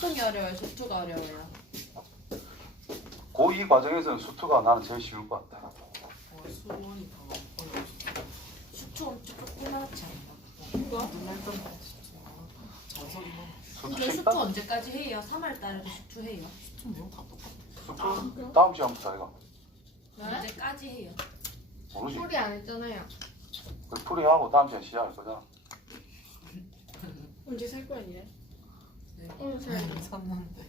수능이 어려워요? 수투가 어려워요? 고2 과정에서는 수투가 나는 제일 쉬울 것 같다. 수원이 더 어려워. 수투 엄청 조그맣지 않나? 누가? 놀랬던 전설이고. 이거 수투 언제까지 해요? 3월 달에도 수투 해요? 좀 내용 다 똑같아. 수투 다음 시간부터 이거 네? 언제까지 해요? 모르지. 소리 안 했잖아요. 그 풀이하고 다음 시간 시작할 거잖아. 언제 살 거야 얘? 네. 오늘 살 거야. 샀는데.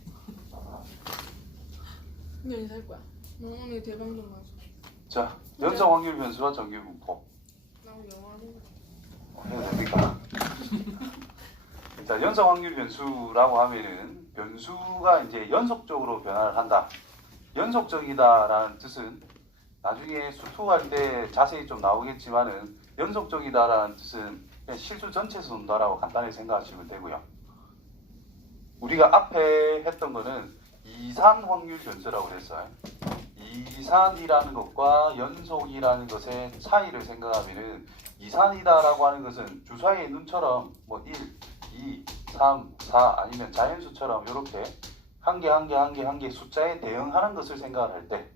오늘 살 거야. 오늘 대박 좀 맞아. 자, 연성 확률 변수와 정규 분포 나 영화 하는 거. 해도 됩니까? 자, 연성 확률 변수라고 하면은 변수가 이제 연속적으로 변화를 한다. 연속적이다라는 뜻은 나중에 수투할 때 자세히 좀 나오겠지만은 연속적이다라는 뜻은 그냥 실수 전체에서 논다라고 간단히 생각하시면 되고요. 우리가 앞에 했던 거는 이산 확률 변수라고 그랬어요. 이산이라는 것과 연속이라는 것의 차이를 생각하면은 이산이다라고 하는 것은 주사위의 눈처럼 뭐 1, 2, 3, 4 아니면 자연수처럼 이렇게 한 개 숫자에 대응하는 것을 생각을 할 때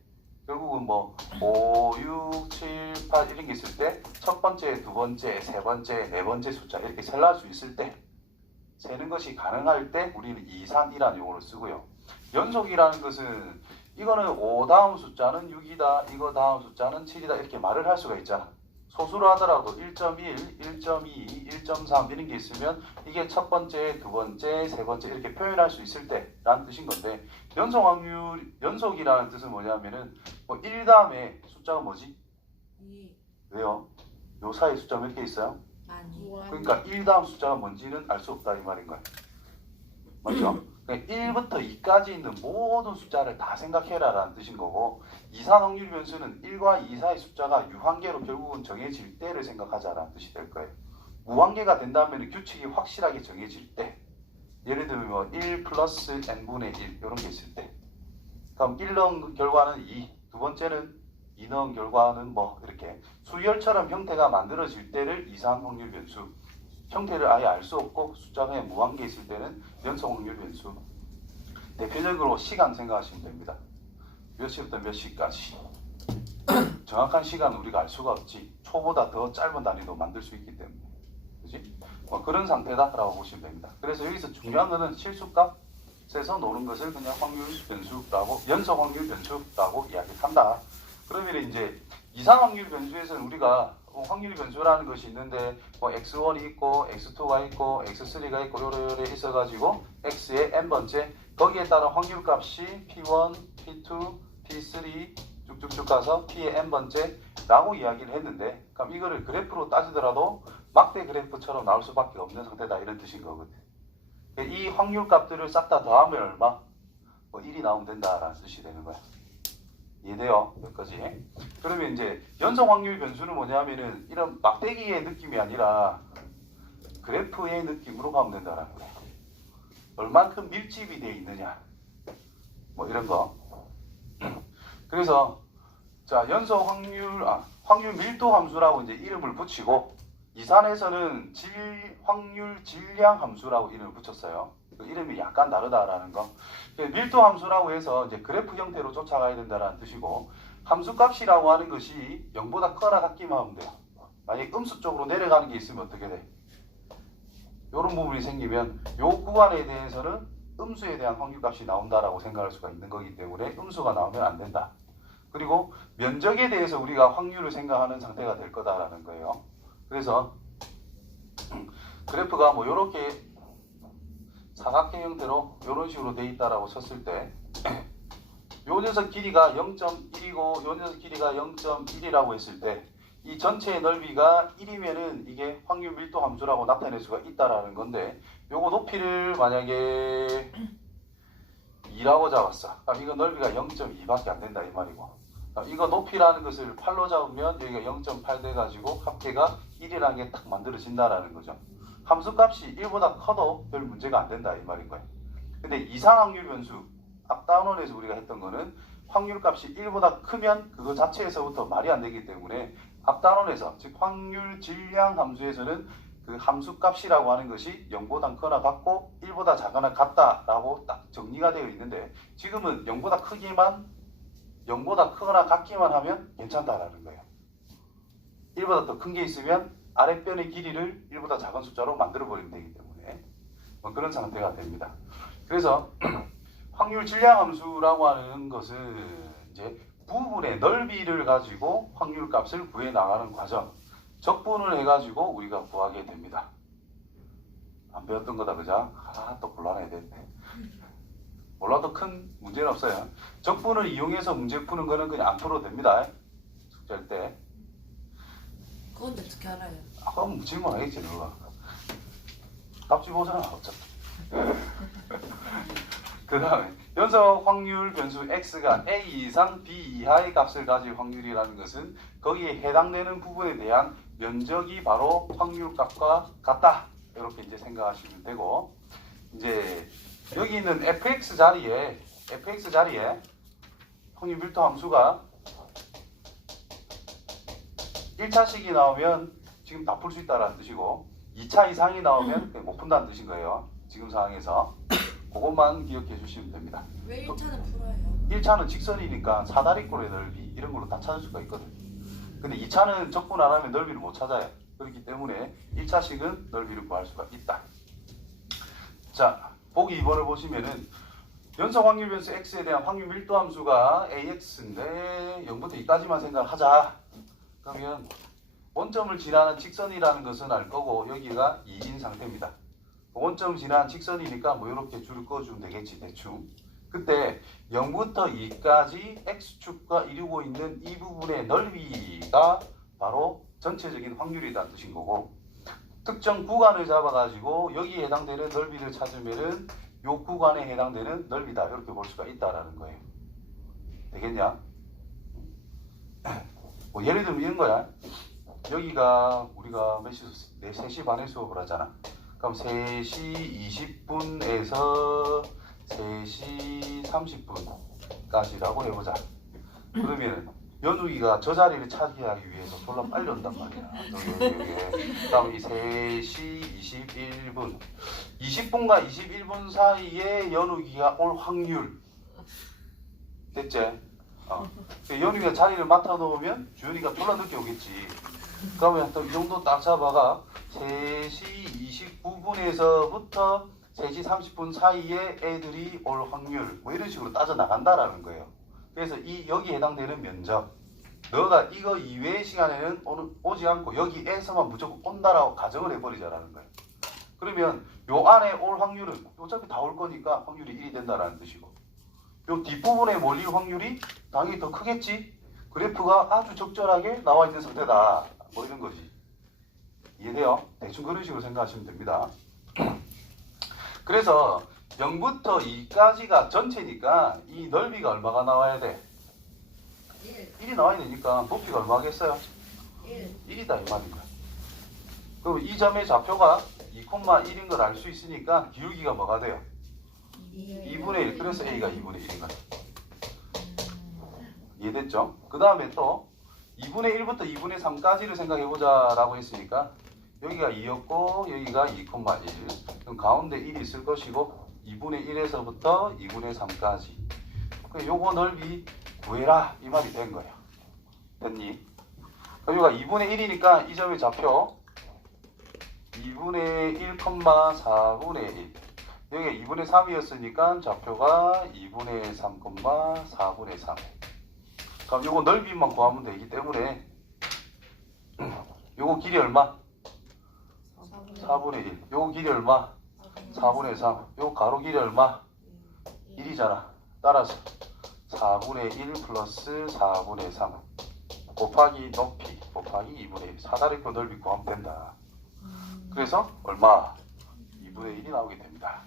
결국은 뭐 5, 6, 7, 8 이런 게 있을 때 첫 번째, 두 번째, 세 번째, 네 번째 숫자 이렇게 셀날 수 있을 때 세는 것이 가능할 때 우리는 이산이라는 용어를 쓰고요. 연속이라는 것은 이거는 5 다음 숫자는 6이다, 이거 다음 숫자는 7이다 이렇게 말을 할 수가 있잖아. 소수로 하더라도 1.1, 1.2, 1.3 이런 게 있으면 이게 첫 번째, 두 번째, 세 번째 이렇게 표현할 수 있을 때라는 뜻인 건데 연속 확률, 연속이라는 뜻은 뭐냐면은 뭐 1 다음에 숫자가 뭐지? 2, 왜요? 요 사이 숫자 몇 개 있어요? 많이. 그러니까 1 다음 숫자가 뭔지는 알 수 없다 이 말인 거예요. 맞죠? 그러니까 1부터 2까지 있는 모든 숫자를 다 생각해라 라는 뜻인 거고 이산 확률 변수는 1과 2 사이 숫자가 유한계로 결국은 정해질 때를 생각하자라는 뜻이 될 거예요. 무한계가 된다면 규칙이 확실하게 정해질 때 예를 들면 뭐 1 플러스 n분의 1 이런 게 있을 때 그럼 1 넣은 결과는 2, 두 번째는 2 넣은 결과는 뭐 이렇게 수열처럼 형태가 만들어질 때를 이산 확률 변수 형태를 아예 알 수 없고 숫자가 그냥 무한계 있을 때는 연속 확률 변수. 대표적으로 시간 생각하시면 됩니다. 몇 시부터 몇 시까지. 정확한 시간은 우리가 알 수가 없지. 초보다 더 짧은 단위도 만들 수 있기 때문에. 그지? 뭐 그런 상태다라고 보시면 됩니다. 그래서 여기서 중요한 거는 실수값에서 노는 것을 그냥 확률 변수라고, 연속 확률 변수라고 이야기한다. 그러면 이제 이산 확률 변수에서는 우리가 확률 변수라는 것이 있는데 뭐 x1이 있고 x2가 있고 x3가 있고 요래 있어가지고 x의 n번째 거기에 따른 확률값이 p1, p2, p3 쭉쭉쭉 가서 p의 n번째 라고 이야기를 했는데 그럼 이거를 그래프로 따지더라도 막대 그래프처럼 나올 수밖에 없는 상태다 이런 뜻인 거거든. 이 확률값들을 싹 다 더하면 얼마? 뭐 1이 나오면 된다라는 뜻이 되는 거야. 이해돼요? 여기까지. 그러면 이제 연속 확률 변수는 뭐냐면은 이런 막대기의 느낌이 아니라 그래프의 느낌으로 가면 된다라는 거예요. 얼만큼 밀집이 되어 있느냐. 뭐 이런 거. 그래서 자, 연속 확률, 확률 밀도 함수라고 이제 이름을 붙이고 이산에서는 확률 질량 함수라고 이름을 붙였어요. 그 이름이 약간 다르다라는 거. 밀도 함수라고 해서 이제 그래프 형태로 쫓아가야 된다는 뜻이고 함수값이라고 하는 것이 0보다 커나 같기만 하면 돼요. 만약에 음수 쪽으로 내려가는 게 있으면 어떻게 돼? 이런 부분이 생기면 이 구간에 대해서는 음수에 대한 확률값이 나온다라고 생각할 수가 있는 거기 때문에 음수가 나오면 안 된다. 그리고 면적에 대해서 우리가 확률을 생각하는 상태가 될 거다라는 거예요. 그래서 그래프가 뭐 이렇게 사각형 형태로 이런 식으로 돼 있다라고 쳤을 때 요 녀석 길이가 0.1이고 요 녀석 길이가 0.1이라고 했을 때 이 전체의 넓이가 1이면은 이게 확률 밀도 함수라고 나타낼 수가 있다라는 건데 요거 높이를 만약에 2라고 잡았어. 그럼 이거 넓이가 0.2밖에 안 된다 이 말이고 이거 높이라는 것을 8로 잡으면 여기가 0.8 돼가지고 합계가 1이라는 게 딱 만들어진다라는 거죠. 함수값이 1보다 커도 별 문제가 안 된다 이 말인 거예요. 근데 이산 확률 변수 앞다운원에서 우리가 했던 거는 확률값이 1보다 크면 그거 자체에서부터 말이 안 되기 때문에 앞다운원에서 즉 확률 질량 함수에서는 그 함수값이라고 하는 것이 0보다 크거나 같고 1보다 작거나 같다라고 딱 정리가 되어 있는데 지금은 0보다 크거나 같기만 하면 괜찮다라는 거예요. 1보다 더 큰 게 있으면 아랫변의 길이를 1보다 작은 숫자로 만들어 버리면 되기 때문에 뭐 그런 상태가 됩니다. 그래서 확률 질량 함수라고 하는 것은 이제 부분의 넓이를 가지고 확률 값을 구해 나가는 과정, 적분을 해가지고 우리가 구하게 됩니다. 안 배웠던 거다, 그죠? 또 곤란해야 되는데. 몰라도 큰 문제는 없어요. 적분을 이용해서 문제 푸는 거는 그냥 안 풀어도 됩니다. 숙제할 때. 그건 어떻게 알아요? 그럼 질문하겠지, 너가. 답지 보잖아, 어차피. 그 다음에 연속 확률 변수 x가 a 이상 b 이하의 값을 가질 확률이라는 것은 거기에 해당되는 부분에 대한 면적이 바로 확률값과 같다. 이렇게 이제 생각하시면 되고, 이제 여기 있는 fx 자리에 확률 밀도 함수가 1차식이 나오면 지금 다 풀 수 있다는 뜻이고 2차 이상이 나오면 그냥 못 푼다는 뜻인 거예요. 지금 상황에서 그것만 기억해 주시면 됩니다. 왜 1차는 풀어요? 1차는 직선이니까 사다리꼴의 넓이 이런 걸로 다 찾을 수가 있거든. 근데 2차는 적분 안 하면 넓이를 못 찾아요. 그렇기 때문에 1차식은 넓이를 구할 수가 있다. 자, 보기 2번을 보시면은 연속 확률 변수 x에 대한 확률 밀도 함수가 ax인데 0부터 2까지만 생각하자. 그러면 원점을 지나는 직선이라는 것은 알 거고 여기가 2인 상태입니다. 원점 지나는 직선이니까 뭐 이렇게 줄을 그어주면 되겠지, 대충. 그때 0부터 2까지 x축과 이루고 있는 이 부분의 넓이가 바로 전체적인 확률이라는 뜻인 거고, 특정 구간을 잡아가지고 여기에 해당되는 넓이를 찾으면은 이 구간에 해당되는 넓이다, 이렇게 볼 수가 있다라는 거예요. 되겠냐? 뭐 예를 들면 이런 거야. 여기가 우리가 몇 시, 3시 반에 수업을 하잖아. 그럼 3시 20분에서 3시 30분까지라고 해보자. 그러면 연욱이가 저 자리를 차지하기 위해서 졸라 빨리 온단 말이야. 그 다음 이 3시 21분 20분과 21분 사이에 연욱이가 올 확률 됐지? 연욱이가 자리를 맡아놓으면 주연이가 졸라 늦게 오겠지. 그러면 또 이 정도 딱 잡아가 3시 29분에서부터 3시 30분 사이에 애들이 올 확률 뭐 이런 식으로 따져나간다라는 거예요. 그래서 여기 해당되는 면적, 너가 이거 이외의 시간에는 오지 않고 여기에서만 무조건 온다라고 가정을 해버리자라는 거예요. 그러면 요 안에 올 확률은 어차피 다 올 거니까 확률이 1이 된다라는 뜻이고, 요 뒷부분에 몰릴 확률이 당연히 더 크겠지. 그래프가 아주 적절하게 나와 있는 상태다. 뭐 이런 거지. 이해돼요? 대충 그런 식으로 생각하시면 됩니다. 그래서 0부터 2까지가 전체니까 이 넓이가 얼마가 나와야 돼? 1이 나와야 되니까 높이가 얼마겠어요? 1이다 이 말인 거야. 그럼 이 점의 좌표가 2,1인 걸 알 수 있으니까 기울기가 뭐가 돼요? 2분의 1. 그래서 A가 2분의 1인 거야. 이해됐죠? 그 다음에 또 2분의 1부터 2분의 3까지를 생각해보자 라고 했으니까 여기가 2였고 여기가 2,1. 그럼 가운데 1이 있을 것이고 2분의 1에서부터 2분의 3까지. 그럼 요거 넓이 구해라 이 말이 된 거예요. 됐니? 그럼 여기가 2분의 1이니까 이 점의 좌표 2분의 1,4분의 1. 여기가 2분의 3이었으니까 좌표가 2분의 3,4분의 3. 그럼 요거 넓이만 구하면 되기 때문에 요거 길이 얼마? 4분의 1. 요거 길이 얼마? 4분의 3. 요거 가로 길이 얼마? 1이잖아. 따라서 4분의 1 플러스 4분의 3 곱하기 높이 곱하기 2분의 1. 사다리꼴 넓이 구하면 된다. 그래서 얼마? 2분의 1이 나오게 됩니다.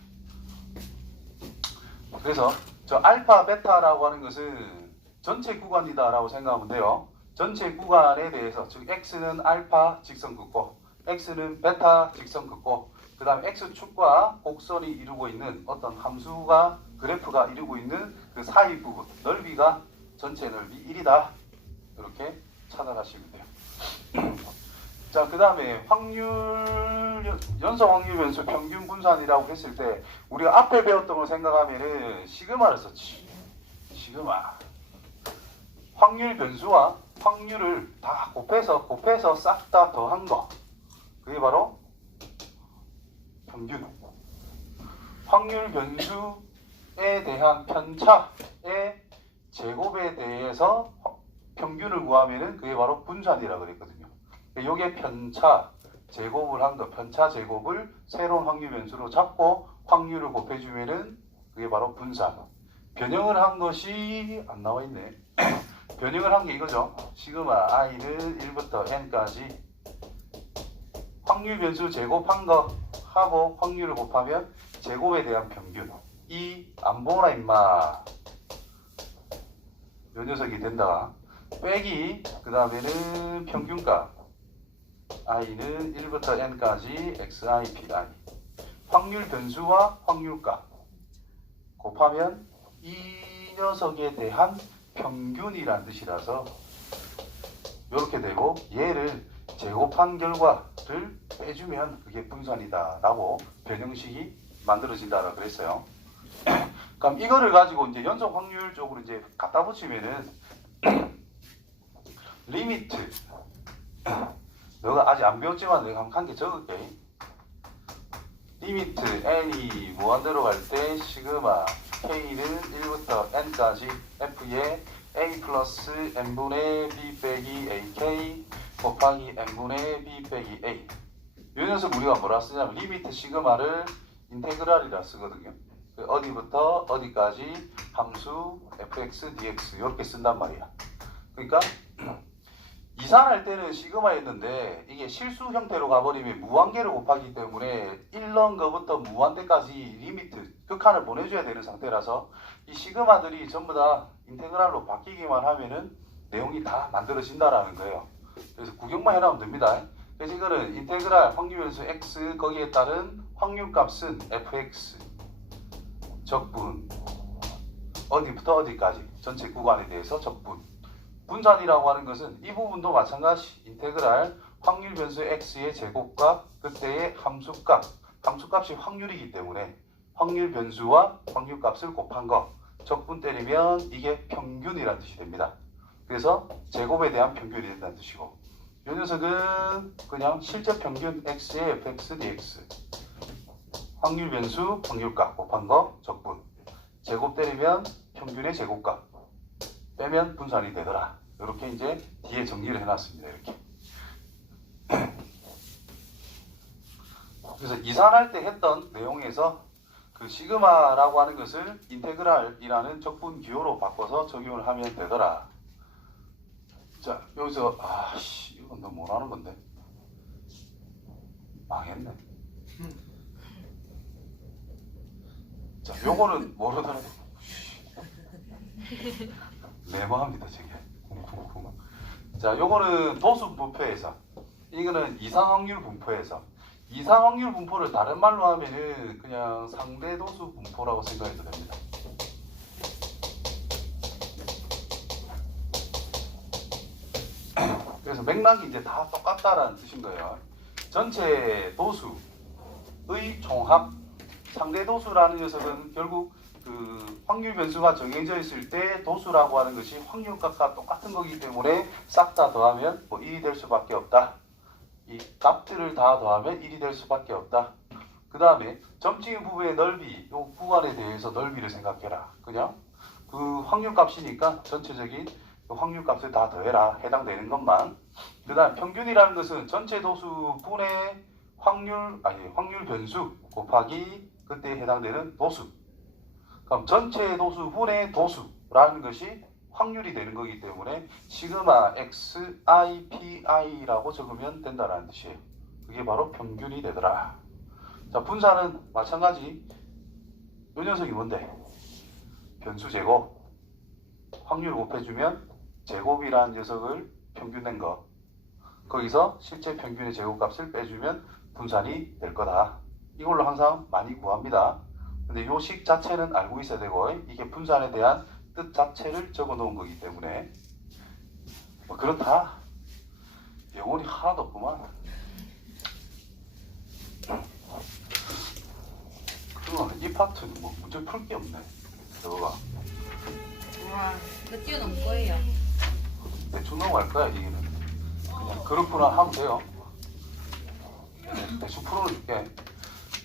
그래서 저 알파, 베타라고 하는 것은 전체 구간이다 라고 생각하면 돼요. 전체 구간에 대해서, 즉 x는 알파 직선 긋고 x는 베타 직선 긋고 그 다음 x축과 곡선이 이루고 있는 어떤 함수가 그래프가 이루고 있는 그 사이 부분 넓이가 전체 넓이 1이다 이렇게 찾아가시면 돼요. 자, 그 다음에 연속 확률 변수 평균 분산이라고 했을 때 우리가 앞에 배웠던 걸 생각하면은 시그마를 썼지. 시그마. 확률 변수와 확률을 다 곱해서 싹 다 더한 거. 그게 바로 평균. 확률 변수에 대한 편차의 제곱에 대해서 평균을 구하면은 그게 바로 분산이라고 그랬거든요. 요게 편차 제곱을 한 거, 편차 제곱을 새로운 확률 변수로 잡고 확률을 곱해주면은 그게 바로 분산. 변형을 한 것이 안 나와 있네. 변형을 한 게 이거죠. 시그마 i는 1부터 n까지 확률 변수 제곱한 거 하고 확률을 곱하면 제곱에 대한 평균. 이 안 보나 임마. 요 녀석이 된다. 빼기 그 다음에는 평균값 i는 1부터 n까지 xi pi. 확률 변수와 확률값 곱하면 이 녀석에 대한 평균이란 뜻이라서 이렇게 되고, 얘를 제곱한 결과를 빼주면 그게 분산이다 라고 변형식이 만들어진다라고 그랬어요. 그럼 이거를 가지고 이제 연속 확률 쪽으로 이제 갖다 붙이면은 리미트, 너가 아직 안 배웠지만 내가 한 개 적을게. 리미트 n이 무한대로 갈 때 시그마 k는 1부터 n까지 f의 a 플러스 n분의 b 빼기 ak 곱하기 n분의 b 빼기 a. 이 녀석 우리가 뭐라 쓰냐면 리미트 시그마를 인테그랄이라 쓰거든요. 어디부터 어디까지 함수 fx dx 이렇게 쓴단 말이야. 그러니까 이산할 때는 시그마였는데 이게 실수 형태로 가버리면 무한계를 곱하기 때문에 1런 거부터 무한대까지 리미트 극한을 보내줘야 되는 상태라서 이 시그마들이 전부 다 인테그랄로 바뀌기만 하면은 내용이 다 만들어진다라는 거예요. 그래서 구경만 해놔면 됩니다. 그래서 이거는 인테그랄 확률변수 x 거기에 따른 확률값은 fx 적분 어디부터 어디까지 전체 구간에 대해서 적분. 분산이라고 하는 것은 이 부분도 마찬가지. 인테그랄 확률 변수 x의 제곱과 그때의 함수값, 함수값이 확률이기 때문에 확률 변수와 확률값을 곱한 거 적분 때리면 이게 평균이라는 뜻이 됩니다. 그래서 제곱에 대한 평균이 된다는 뜻이고, 이 녀석은 그냥 실제 평균 x의 fx dx 확률 변수 확률값 곱한 거 적분, 제곱 때리면 평균의 제곱값 빼면 분산이 되더라. 이렇게 이제 뒤에 정리를 해놨습니다. 이렇게. 그래서 이산할 때 했던 내용에서 그 시그마라고 하는 것을 인테그랄이라는 적분 기호로 바꿔서 적용을 하면 되더라. 자, 여기서 아씨 이건 너 뭐라는 건데? 망했네. 자, 요거는 모르더라도 네모합니다, 저게. 자, 요거는 도수 분포에서, 이거는 이상확률 분포에서. 이상확률 분포를 다른 말로 하면은 그냥 상대 도수 분포라고 생각해도 됩니다. 그래서 맥락이 이제 다 똑같다라는 뜻인 거예요. 전체 도수의 종합, 상대 도수라는 녀석은 결국 그 확률 변수가 정해져 있을 때 도수라고 하는 것이 확률값과 똑같은 거기 때문에 싹 다 더하면 뭐 1이 될 수밖에 없다. 이 값들을 다 더하면 1이 될 수밖에 없다. 그 다음에 점찍은 부분의 넓이, 이 구간에 대해서 넓이를 생각해라. 그냥 그 확률값이니까 전체적인 그 확률값을 다 더해라. 해당되는 것만. 그 다음 평균이라는 것은 전체 도수 분의 확률 변수 곱하기 그때에 해당되는 도수. 그럼 전체 도수 분의 도수라는 것이 확률이 되는 거기 때문에 시그마 xi pi라고 적으면 된다는 뜻이에요. 그게 바로 평균이 되더라. 자, 분산은 마찬가지. 이 녀석이 뭔데? 변수 제곱. 확률 곱해주면 제곱이라는 녀석을 평균 낸 거. 거기서 실제 평균의 제곱값을 빼주면 분산이 될 거다. 이걸로 항상 많이 구합니다. 근데 요 식 자체는 알고 있어야 되고, 이게 분산에 대한 뜻 자체를 적어 놓은 거기 때문에 뭐 그렇다. 영혼이 하나도 없구만. 이 파트는 뭐 문제 풀 게 없네. 저거가 와, 몇 뛰어넘을 거예요. 대충 넘어갈 거야 이기는. 그냥 그렇구나 하면 돼요. 대충 풀어줄게.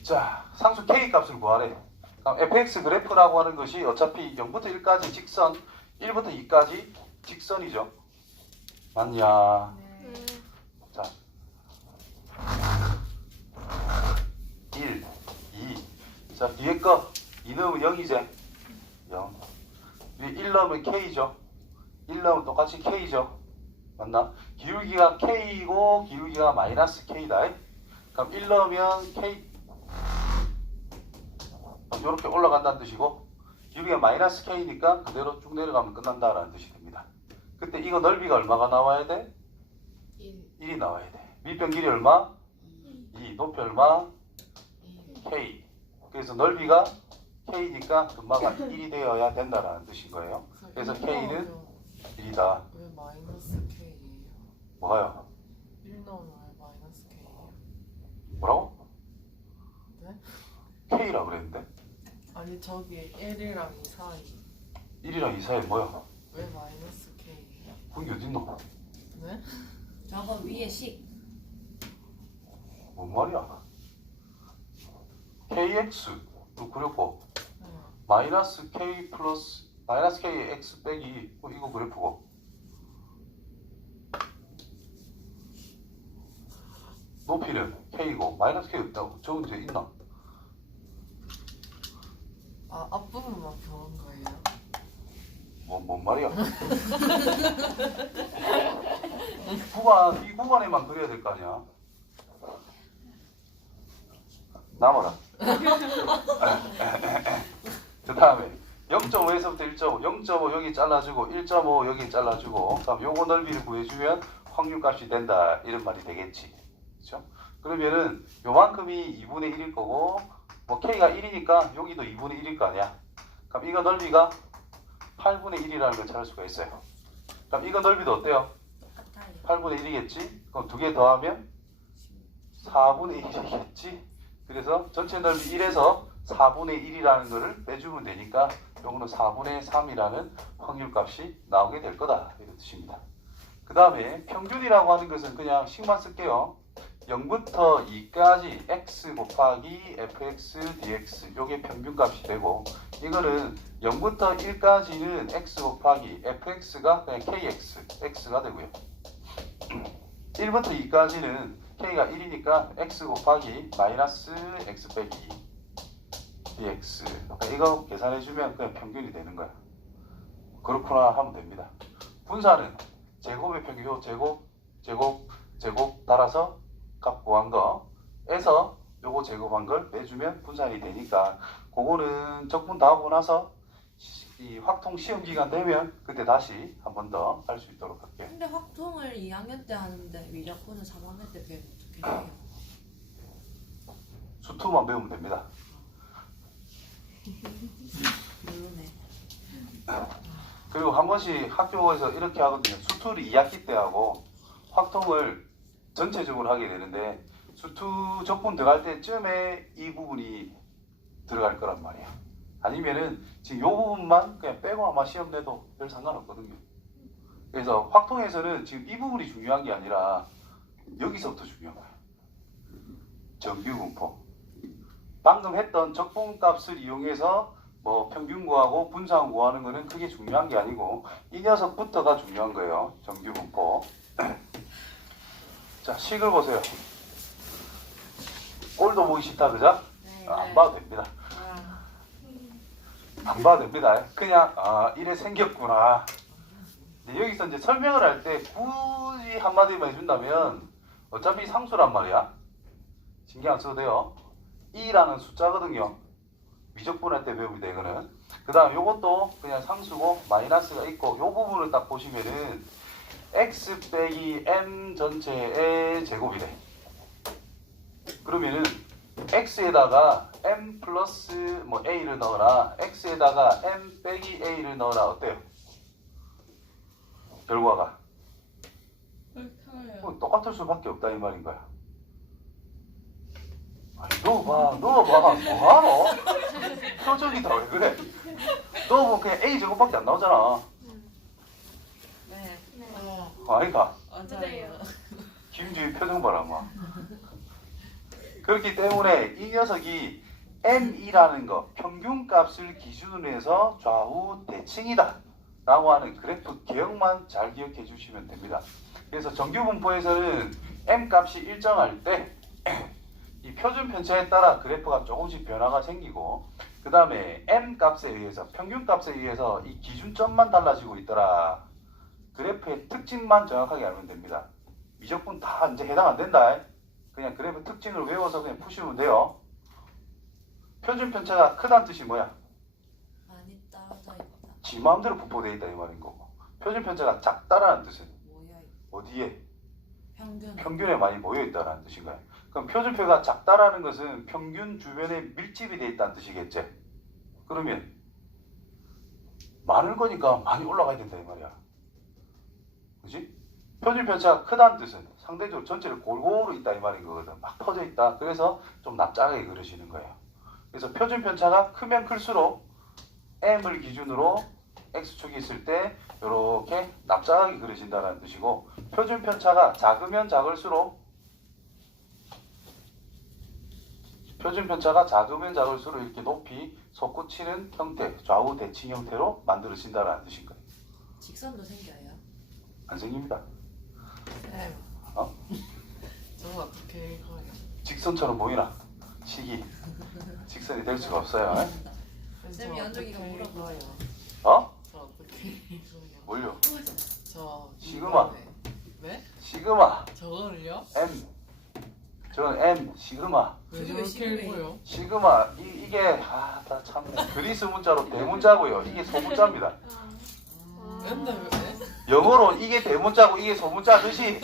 자, 상수 K 값을 구하래. 그럼 fx 그래프라고 하는 것이 어차피 0부터 1까지 직선, 1부터 2까지 직선이죠. 맞냐? 자, 1, 2. 자, 뒤에 거 2 넣으면 0이제 0. 위에 1 넣으면 K죠. 1 넣으면 똑같이 K죠. 맞나? 기울기가 K이고 기울기가 마이너스 K다. 그럼 1 넣으면 K 이렇게 올라간다는 뜻이고 기울기가 마이너스 K니까 그대로 쭉 내려가면 끝난다라는 뜻이 됩니다. 그때 이거 넓이가 얼마가 나와야 돼? 1이 나와야 돼. 밑변 길이 얼마? 2. 높이 얼마? K. 그래서 넓이가 K니까 금방가 1이 되어야 된다라는 뜻인 거예요. 그래서 K는 1이다. 왜 마이너스 K예요? 뭐가요? 1 넣으면 왜 마이너스 K예요? 뭐라고? 네? K라 그랬는데 아니 저기 1이랑 2 사이 1이랑 2 사이 뭐야? 왜 마이너스 K예요? 그게 어딨노? 네? 저거 위에 식. 뭔 말이야? KX도 그랬고 네. 마이너스 K 플러스 마이너스 KX 빼기 이거 그래프고 높이는 K고 마이너스 K 없다고 적은 데 있나? 아 앞부분만 배운 거예요? 뭔 말이야? 이 구간에만 그려야 될 거 아니야? 남아라. 그 다음에 0.5에서부터 1.5, 0.5 여기 잘라주고 1.5 여기 잘라주고 그럼 요거 넓이를 구해주면 확률값이 된다 이런 말이 되겠지. 그렇죠? 그러면은 요만큼이 2분의 1일 거고 뭐 K가 1이니까 여기도 2분의 1일 거 아니야. 그럼 이거 넓이가 8분의 1이라는 걸 찾을 수가 있어요. 그럼 이거 넓이도 어때요? 똑같아요. 8분의 1이겠지? 그럼 두 개 더하면 4분의 1이겠지? 그래서 전체 넓이 1에서 4분의 1이라는 것을 빼주면 되니까 요거는 4분의 3이라는 확률값이 나오게 될 거다 이런 뜻입니다. 그 다음에 평균이라고 하는 것은 그냥 식만 쓸게요. 0부터 2까지 x 곱하기 fx dx 요게 평균값이 되고 이거는 0부터 1까지는 x 곱하기 fx가 그냥 kx x가 되고요. 1부터 2까지는 k가 1이니까 x 곱하기 마이너스 x 빼기 dx 그러니까 이거 계산해주면 그냥 평균이 되는 거야. 그렇구나 하면 됩니다. 분사는 제곱의 평균 요 제곱 따라서 값 구한 거에서 요거 제곱한 걸 빼주면 분산이 되니까 그거는 적분 다 하고 나서 이 확통 시험 기간 되면 그때 다시 한 번 더 할 수 있도록 할게요. 근데 확통을 2학년 때 하는데 미적분은 3학년 때 배우면 어떻게 해요? 수투만 배우면 됩니다. 모르네. 그리고 한 번씩 학교에서 이렇게 하거든요. 수투를 2학기 때 하고 확통을 전체적으로 하게 되는데 수투 적분 들어갈 때쯤에 이 부분이 들어갈 거란 말이에요. 아니면은 지금 이 부분만 그냥 빼고 아마 시험 내도 별 상관없거든요. 그래서 확통에서는 지금 이 부분이 중요한 게 아니라 여기서부터 중요한 거예요. 정규분포. 방금 했던 적분값을 이용해서 뭐 평균 구하고 분산 구하는 거는 그게 중요한 게 아니고 이 녀석부터가 중요한 거예요. 정규분포. 자, 식을 보세요. 꼴도 보기 싫다, 그죠? 네. 안 봐도 됩니다. 아, 안 봐도 됩니다. 그냥 이래 생겼구나. 근데 여기서 이제 설명을 할 때 굳이 한마디만 해준다면 어차피 상수란 말이야. 신경 안 써도 돼요. 2라는 숫자거든요. 미적분할 때 배웁니다, 이거는. 그 다음 요것도 그냥 상수고 마이너스가 있고 요 부분을 딱 보시면은 x 빼기 m 전체의 제곱이래. 그러면은 x에다가 m 플러스 뭐 a를 넣어라. x에다가 m 빼기 a를 넣어라. 어때요? 결과가 뭐 똑같을 수밖에 없다 이 말인 거야. 아니, 넣어봐 뭐하노? 표정이다 왜 그래? 너 뭐 그냥 A 제곱밖에 안 나오잖아. 네. 아이가 맞아요. 김주희 표정 봐라 막. 그렇기 때문에 이 녀석이 M이라는 거 평균값을 기준으로 해서 좌우 대칭이다 라고 하는 그래프 개혁만 잘 기억해 주시면 됩니다. 그래서 정규분포에서는 M값이 일정할 때 이 표준 편차에 따라 그래프가 조금씩 변화가 생기고 그 다음에 M값에 의해서 평균값에 의해서 이 기준점만 달라지고 있더라. 그래프의 특징만 정확하게 알면 됩니다. 미적분 다 이제 해당 안 된다. 그냥 그래프 특징을 외워서 그냥 푸시면 돼요. 표준 편차가 크다는 뜻이 뭐야? 많이 떨어져 있다. 지 마음대로 분포되어 있다 이 말인 거고. 표준 편차가 작다라는 뜻은 모여 있. 어디에? 평균. 평균에 많이 모여 있다라는 뜻인가요? 그럼 표준표가 작다라는 것은 평균 주변에 밀집이 되어 있다는 뜻이겠지? 그러면 많을 거니까 많이 올라가야 된다 이 말이야. 그지? 표준 편차가 크다는 뜻은 상대적으로 전체를 골고루 있다 이 말인 거거든. 막 퍼져 있다. 그래서 좀 납작하게 그려지는 거예요. 그래서 표준 편차가 크면 클수록 M을 기준으로 X축이 있을 때 이렇게 납작하게 그려진다는 뜻이고 표준 편차가 작으면 작을수록 이렇게 높이 솟구치는 형태, 좌우 대칭 형태로 만들어진다는 뜻인 거예요. 직선도 생겨요. 안 생깁니다. 쌤. 어? 저는 어떻게 읽어요? 직선처럼 보이나? 식이 직선이 될 수가 없어요. 쌤이 저 연정이가 어떻게 물어봐. 읽어요? 어? 저 어떻게 읽어요? 뭘요? 저 시그마. 이번에- 네? 시그마 저거를요? M 저는 M 시그마 왜 그게 저렇게 시그마예요? 읽어요? 시그마 이게 다 참 그리스 문자로 대문자고요. 이게 소문자입니다. 맨날 왜? 영어로 이게 대문자고 이게 소문자듯이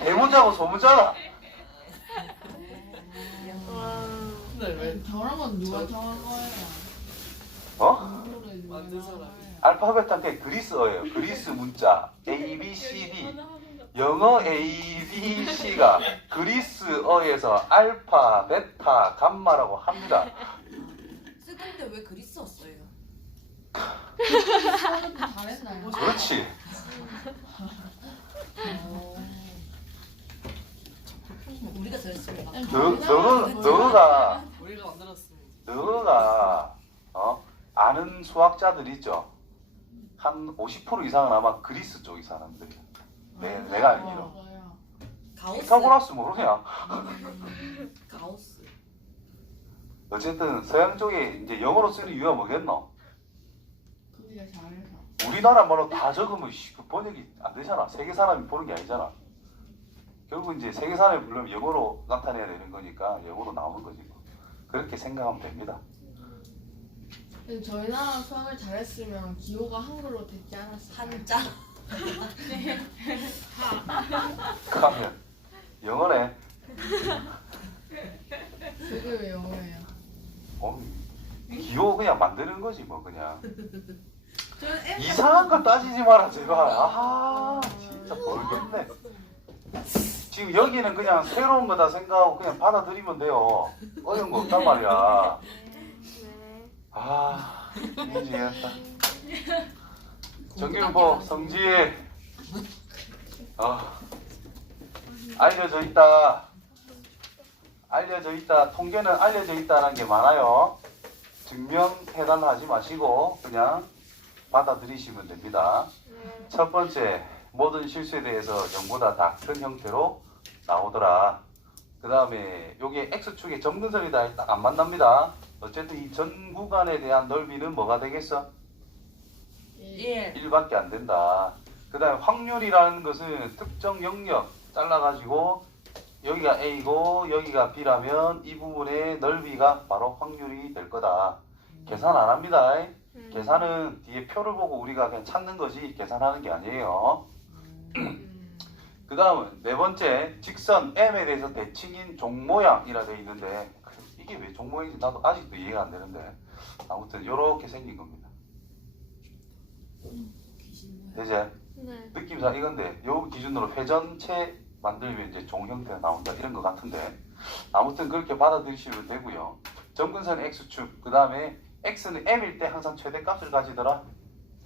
대문자고 소문자다. 맨날 왜? 저런 건 누가 정한 거예요? 어? 공부를 누가 만든 정한 사람이. 거예요? 알파벳한테 그리스어예요. 그리스 문자 A, B, C, D. 영어 A, B, C가 그리스어에서 알파, 베타, 감마라고 합니다. 쓰던데 왜 글이 썼어요? 수학은 잘했나요? 그렇지. 우리가 잘했습니다. 너가 우리가 만들었습니다. 아는 수학자들 있죠. 한 50% 이상은 아마 그리스 쪽이 사람들이야. 내가 알기로. 뭐예요? 가우스. 피타고라스 모르냐? 가우스. 어쨌든 서양 쪽에 이제 영어로 쓰는 이유가 뭐겠노? 그게 잘해서. 우리나라 말로 다 적으면 그 번역이 안 되잖아. 세계 사람이 보는 게 아니잖아. 결국 이제 세계 사람이 부르면 영어로 나타내야 되는 거니까 영어로 나오는 거지. 그렇게 생각하면 됩니다. 근데 저희 나라 수학을 잘했으면 기호가 한글로 됐지 않았어요? 한자. 그러면 영어네. 그게 왜 영어예요? 기호 그냥 만드는 거지 뭐 그냥. 저는 M. 이상한 거 따지지 마라 제발. 아 진짜 모르겠네. 지금 여기는 그냥 새로운 거다 생각하고 그냥 받아들이면 돼요. 어려운 거 없단 말이야. 아 미치겠다. 정규분포 성지에 알려져 있다. 통계는 알려져 있다는 게 많아요. 증명해달하지 마시고 그냥 받아들이시면 됩니다. 첫 번째, 모든 실수에 대해서 전부 다 큰 형태로 나오더라. 그 다음에 요게 X축의 점근선이다. 딱 안 만납니다. 어쨌든 이 전 구간에 대한 넓이는 뭐가 되겠어? 1. 1밖에 안 된다. 그 다음에 확률이라는 것은 특정 영역 잘라가지고 여기가 A고 여기가 B라면 이 부분의 넓이가 바로 확률이 될 거다. 계산 안 합니다. 계산은 뒤에 표를 보고 우리가 그냥 찾는 거지 계산하는 게 아니에요. 그 다음은 네 번째, 직선 M에 대해서 대칭인 종모양이라 되어 있는데 이게 왜 종모양인지 나도 아직도 이해가 안 되는데 아무튼 이렇게 생긴 겁니다. 귀신 모양. 되제? 네. 느낌상 이건데 요 기준으로 회전체 만들면 이제 종 형태가 나온다 이런 것 같은데 아무튼 그렇게 받아들이시면 되고요. 점근선 X축 그 다음에 x는 m일 때 항상 최대값을 가지더라.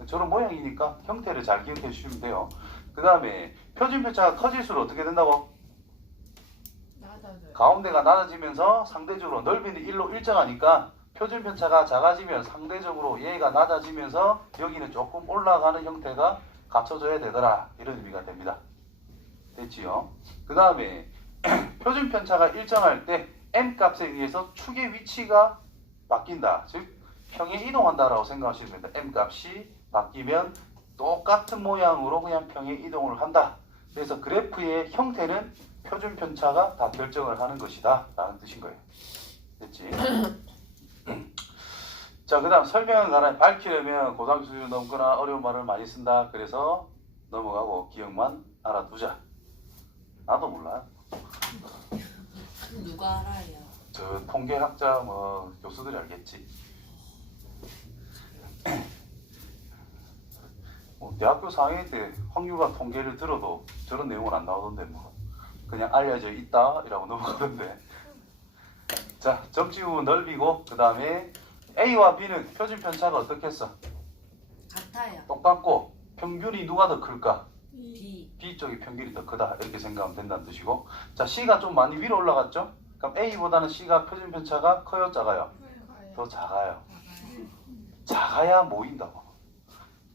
저런 모양이니까 형태를 잘 기억해 주시면 돼요. 그 다음에 표준편차가 커질수록 어떻게 된다고? 낮아져요. 가운데가 낮아지면서 상대적으로 넓이는 1로 일정하니까 표준편차가 작아지면 상대적으로 얘가 낮아지면서 여기는 조금 올라가는 형태가 갖춰져야 되더라. 이런 의미가 됩니다. 됐지요? 그 다음에 표준편차가 일정할 때 m 값에 의해서 축의 위치가 바뀐다. 즉 평에 이동한다라고 생각하시면 됩니다. m 값이 바뀌면 똑같은 모양으로 그냥 평에 이동을 한다. 그래서 그래프의 형태는 표준편차가 다 결정을 하는 것이다 라는 뜻인 거예요. 됐지? 자, 그 다음 설명을 간단히 밝히려면 고등학교 수준을 넘거나 어려운 말을 많이 쓴다. 그래서 넘어가고 기억만 알아두자. 나도 몰라요. 누가 알아요? 저 통계학자 뭐 교수들이 알겠지. 대학교 4학년 때 확률과 통계를 들어도 저런 내용은 안 나오던데 뭐 그냥 알려져 있다 이라고 넘어가던데. 자, 접지 부분 넓이고 그 다음에 A와 B는 표준편차가 어떻겠어? 같아요. 똑같고 평균이 누가 더 클까? B. B 쪽이 평균이 더 크다 이렇게 생각하면 된다는 뜻이고. 자, C가 좀 많이 위로 올라갔죠? 그럼 A보다는 C가 표준편차가 커요 작아요? 더 작아요. 작아야 모인다고.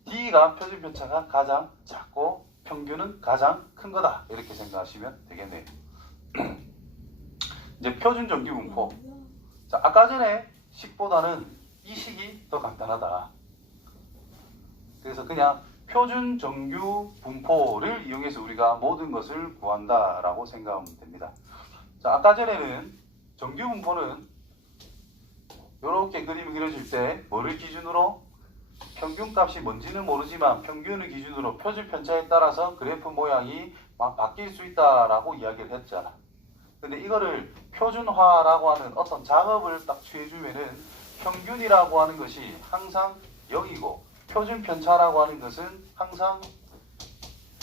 D가 표준편차가 가장 작고 평균은 가장 큰 거다 이렇게 생각하시면 되겠네요. 이제 표준 정규 분포. 자, 아까 전에 식보다는 이 식이 더 간단하다. 그래서 그냥 표준 정규 분포를 이용해서 우리가 모든 것을 구한다라고 생각하면 됩니다. 자, 아까 전에는 정규 분포는 이렇게 그림이 그려질 때 뭐를 기준으로? 평균값이 뭔지는 모르지만 평균을 기준으로 표준편차에 따라서 그래프 모양이 막 바뀔 수 있다라고 이야기를 했잖아. 근데 이거를 표준화라고 하는 어떤 작업을 딱 취해주면은 평균이라고 하는 것이 항상 0이고 표준편차라고 하는 것은 항상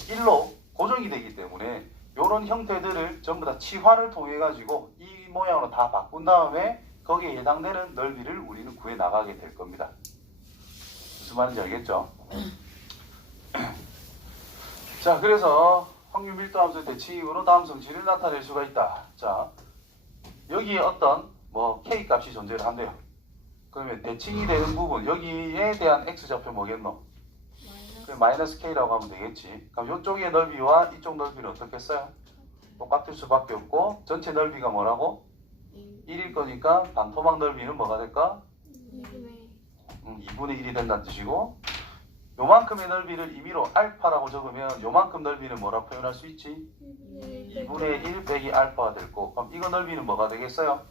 1로 고정이 되기 때문에 이런 형태들을 전부 다 치환을 통해 가지고 이 모양으로 다 바꾼 다음에 거기에 해당되는 넓이를 우리는 구해 나가게 될 겁니다. 무슨 말인지 알겠죠? 자, 그래서 확률 밀도함수 대칭으로 다음 성질을 나타낼 수가 있다. 자, 여기에 어떤 뭐 k 값이 존재를 한대요. 그러면 대칭이 되는 부분 여기에 대한 x좌표 뭐겠노? 마이너스 k라고 하면 되겠지. 그럼 이쪽의 넓이와 이쪽 넓이는 어떻게 써요? 똑같을 수밖에 없고 전체 넓이가 뭐라고? 1일 거니까 반토막 넓이는 뭐가 될까? 2분의 1이 된다는 뜻이고 요만큼의 넓이를 임의로 알파라고 적으면 요만큼 넓이는 뭐라 표현할 수 있지? 2분의 1 빼기 알파가 될 거고 그럼 이거 넓이는 뭐가 되겠어요?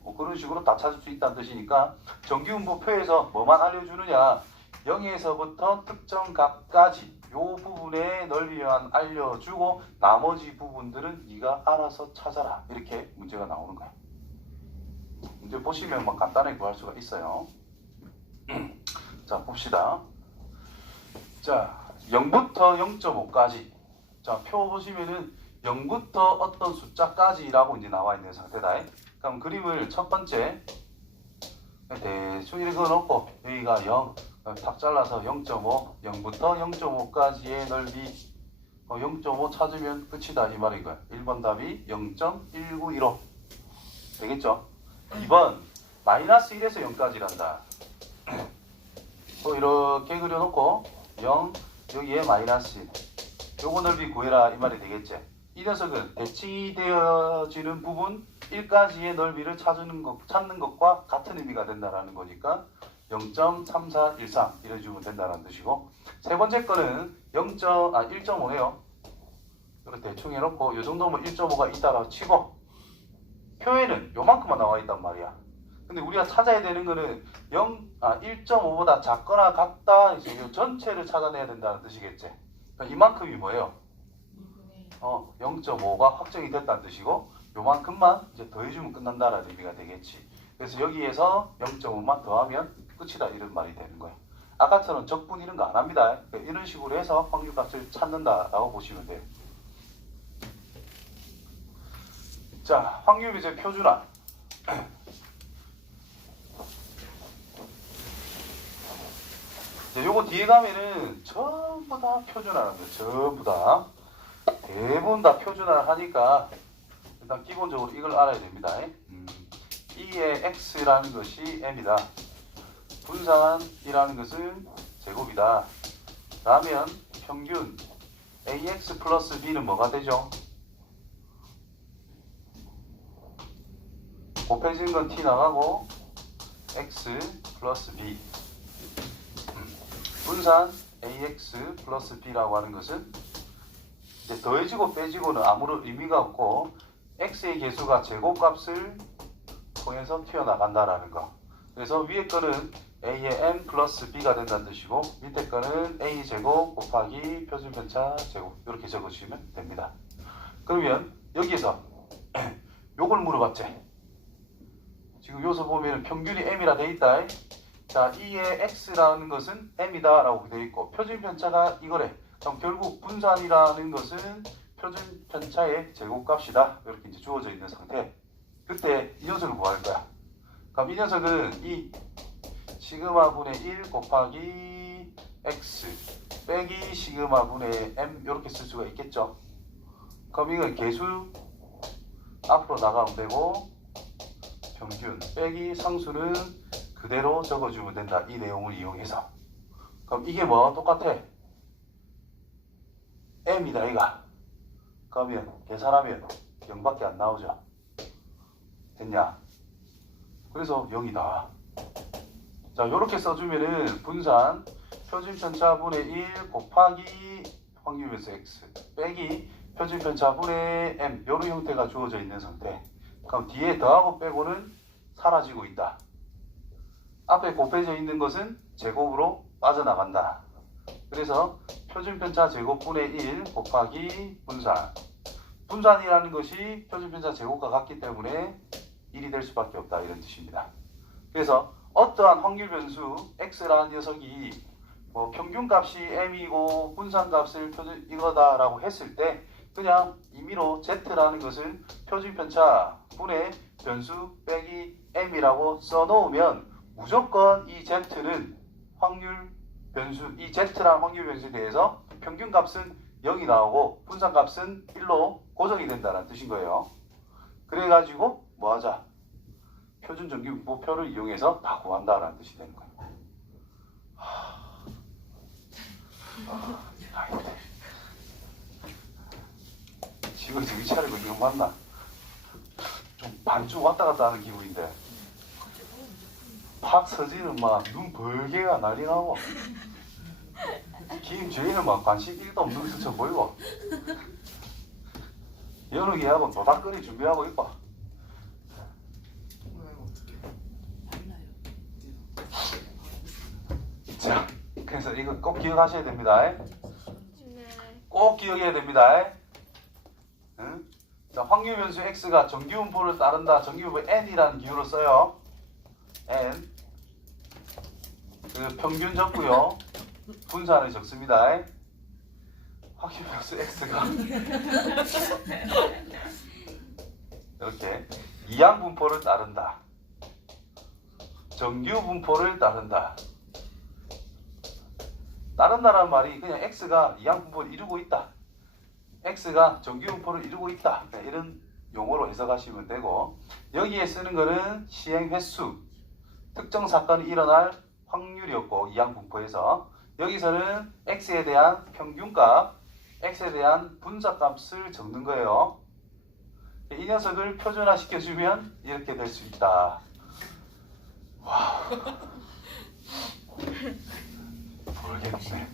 뭐 그런 식으로 다 찾을 수 있다는 뜻이니까 정규분포표에서 뭐만 알려주느냐 0에서부터 특정 값까지 요 부분의 넓이만 알려주고 나머지 부분들은 네가 알아서 찾아라 이렇게 문제가 나오는 거야. 문제 보시면 뭐 간단하게 구할 수가 있어요. 자, 봅시다. 자, 0부터 0.5까지. 자, 표 보시면은 0부터 어떤 숫자까지라고 이제 나와 있는 상태다. 그럼 그림을 첫 번째 대충 이렇게 넣고 여기가 0, 탁 잘라서 0.5, 0부터 0.5까지의 넓이 0.5 찾으면 끝이다 이 말인 거야. 1번 답이 0.1915 되겠죠? 2번 마이너스 1에서 0까지란다. 이렇게 그려놓고 0 여기에 마이너스 1 요거 넓이 구해라 이 말이 되겠지. 이 녀석은 대칭이 되어지는 부분 1까지의 넓이를 찾는 것과 같은 의미가 된다라는 거니까 0.3413 이래주면 된다는 뜻이고 세 번째 거는 1.5네요. 이렇게 대충 해놓고 이 정도면 1.5가 있다라고 치고 표에는 요만큼만 나와 있단 말이야. 근데 우리가 찾아야 되는 거는 1.5보다 작거나 같다 이제 이 전체를 찾아내야 된다는 뜻이겠지. 그러니까 이만큼이 뭐예요? 0.5가 확정이 됐다는 뜻이고 요만큼만 이제 더해주면 끝난다라는 의미가 되겠지. 그래서 여기에서 0.5만 더하면 끝이다 이런 말이 되는 거예요. 아까처럼 적분 이런 거 안 합니다. 이런 식으로 해서 확률값을 찾는다라고 보시면 돼요. 자, 확률 이제 표준화. 이제 요거 뒤에 가면은 전부 다 표준화라는 거예요. 전부 다. 대부분 다 표준화를 하니까 일단 기본적으로 이걸 알아야 됩니다. E의 X라는 것이 M이다. 분산이라는 것은 제곱이다. 라면 평균 AX 플러스 B는 뭐가 되죠? 곱해진 건 T 나가고 X 플러스 B. 분산 AX 플러스 B라고 하는 것은 이제 더해지고 빼지고는 아무런 의미가 없고 X의 개수가 제곱값을 통해서 튀어나간다라는 거. 그래서 위에 거는 A의 M 플러스 B가 된다는 뜻이고 밑에 거는 A 제곱 곱하기 표준편차 제곱 이렇게 적어주시면 됩니다. 그러면 여기에서 요걸 물어봤지. 지금 여기서 보면 평균이 M이라 돼 있다. 자, E의 X라는 것은 M이다 라고 되어 있고 표준편차가 이거래. 그럼 결국 분산이라는 것은 표준편차의 제곱값이다. 이렇게 이제 주어져 있는 상태. 그때 이 녀석을 구할 거야. 그럼 이 녀석은 이 시그마분의 1 곱하기 X 빼기 시그마분의 M 이렇게 쓸 수가 있겠죠. 그럼 이건 개수 앞으로 나가면 되고 평균 빼기 상수는 그대로 적어주면 된다. 이 내용을 이용해서. 그럼 이게 뭐 똑같아? M이다 이가. 그러면 계산하면 0밖에 안 나오죠. 됐냐? 그래서 0이다. 자, 요렇게 써주면은 분산 표준편차분의 1 곱하기 확률변수 X 빼기 표준편차분의 M 요런 형태가 주어져 있는 상태. 그럼 뒤에 더하고 빼고는 사라지고 있다. 앞에 곱해져 있는 것은 제곱으로 빠져나간다. 그래서 표준편차 제곱분의 1 곱하기 분산. 분산이라는 것이 표준편차 제곱과 같기 때문에 1이 될 수밖에 없다. 이런 뜻입니다. 그래서 어떠한 확률 변수 x라는 녀석이 뭐 평균값이 m이고 분산값을 이거다라고 했을 때 그냥 임의로 z라는 것은 표준편차 분의 변수 빼기 m이라고 써놓으면 무조건 이 z는 확률 변수, 이 z라는 확률 변수에 대해서 평균값은 0이 나오고 분산값은 1로 고정이 된다는 뜻인 거예요. 그래가지고 뭐 하자? 표준 정규분포표를 이용해서 다 구한다라는 뜻이 되는 거예요. 지금 정신 차리고 이거 맞나? 좀 반쯤 왔다 갔다 하는 기분인데 팍 서지는 막 눈 벌게가 난리 나고 김죄인은 막 관심 1도 없는 것처럼 보이고 연욱이하고 도닥거리 준비하고 있고. 자, 그래서 이거 꼭 기억하셔야 됩니다. 꼭 기억해야 됩니다. 응? 자, 확률 변수 x가 정규분포를 따른다. 정규분포 n이라는 기호로 써요. n. 그 평균 적고요. 분산을 적습니다. 확률 변수 x가 이렇게 이항분포를 따른다. 정규분포를 따른다. 따른다라는 말이 그냥 x가 이항분포를 이루고 있다. x가 정규분포를 이루고 있다. 이런 용어로 해석하시면 되고 여기에 쓰는 거는 시행 횟수, 특정 사건이 일어날 확률이었고 이항분포에서 여기서는 x에 대한 평균값, x에 대한 분자값을 적는 거예요. 이 녀석을 표준화 시켜주면 이렇게 될 수 있다. 와, 모르겠네.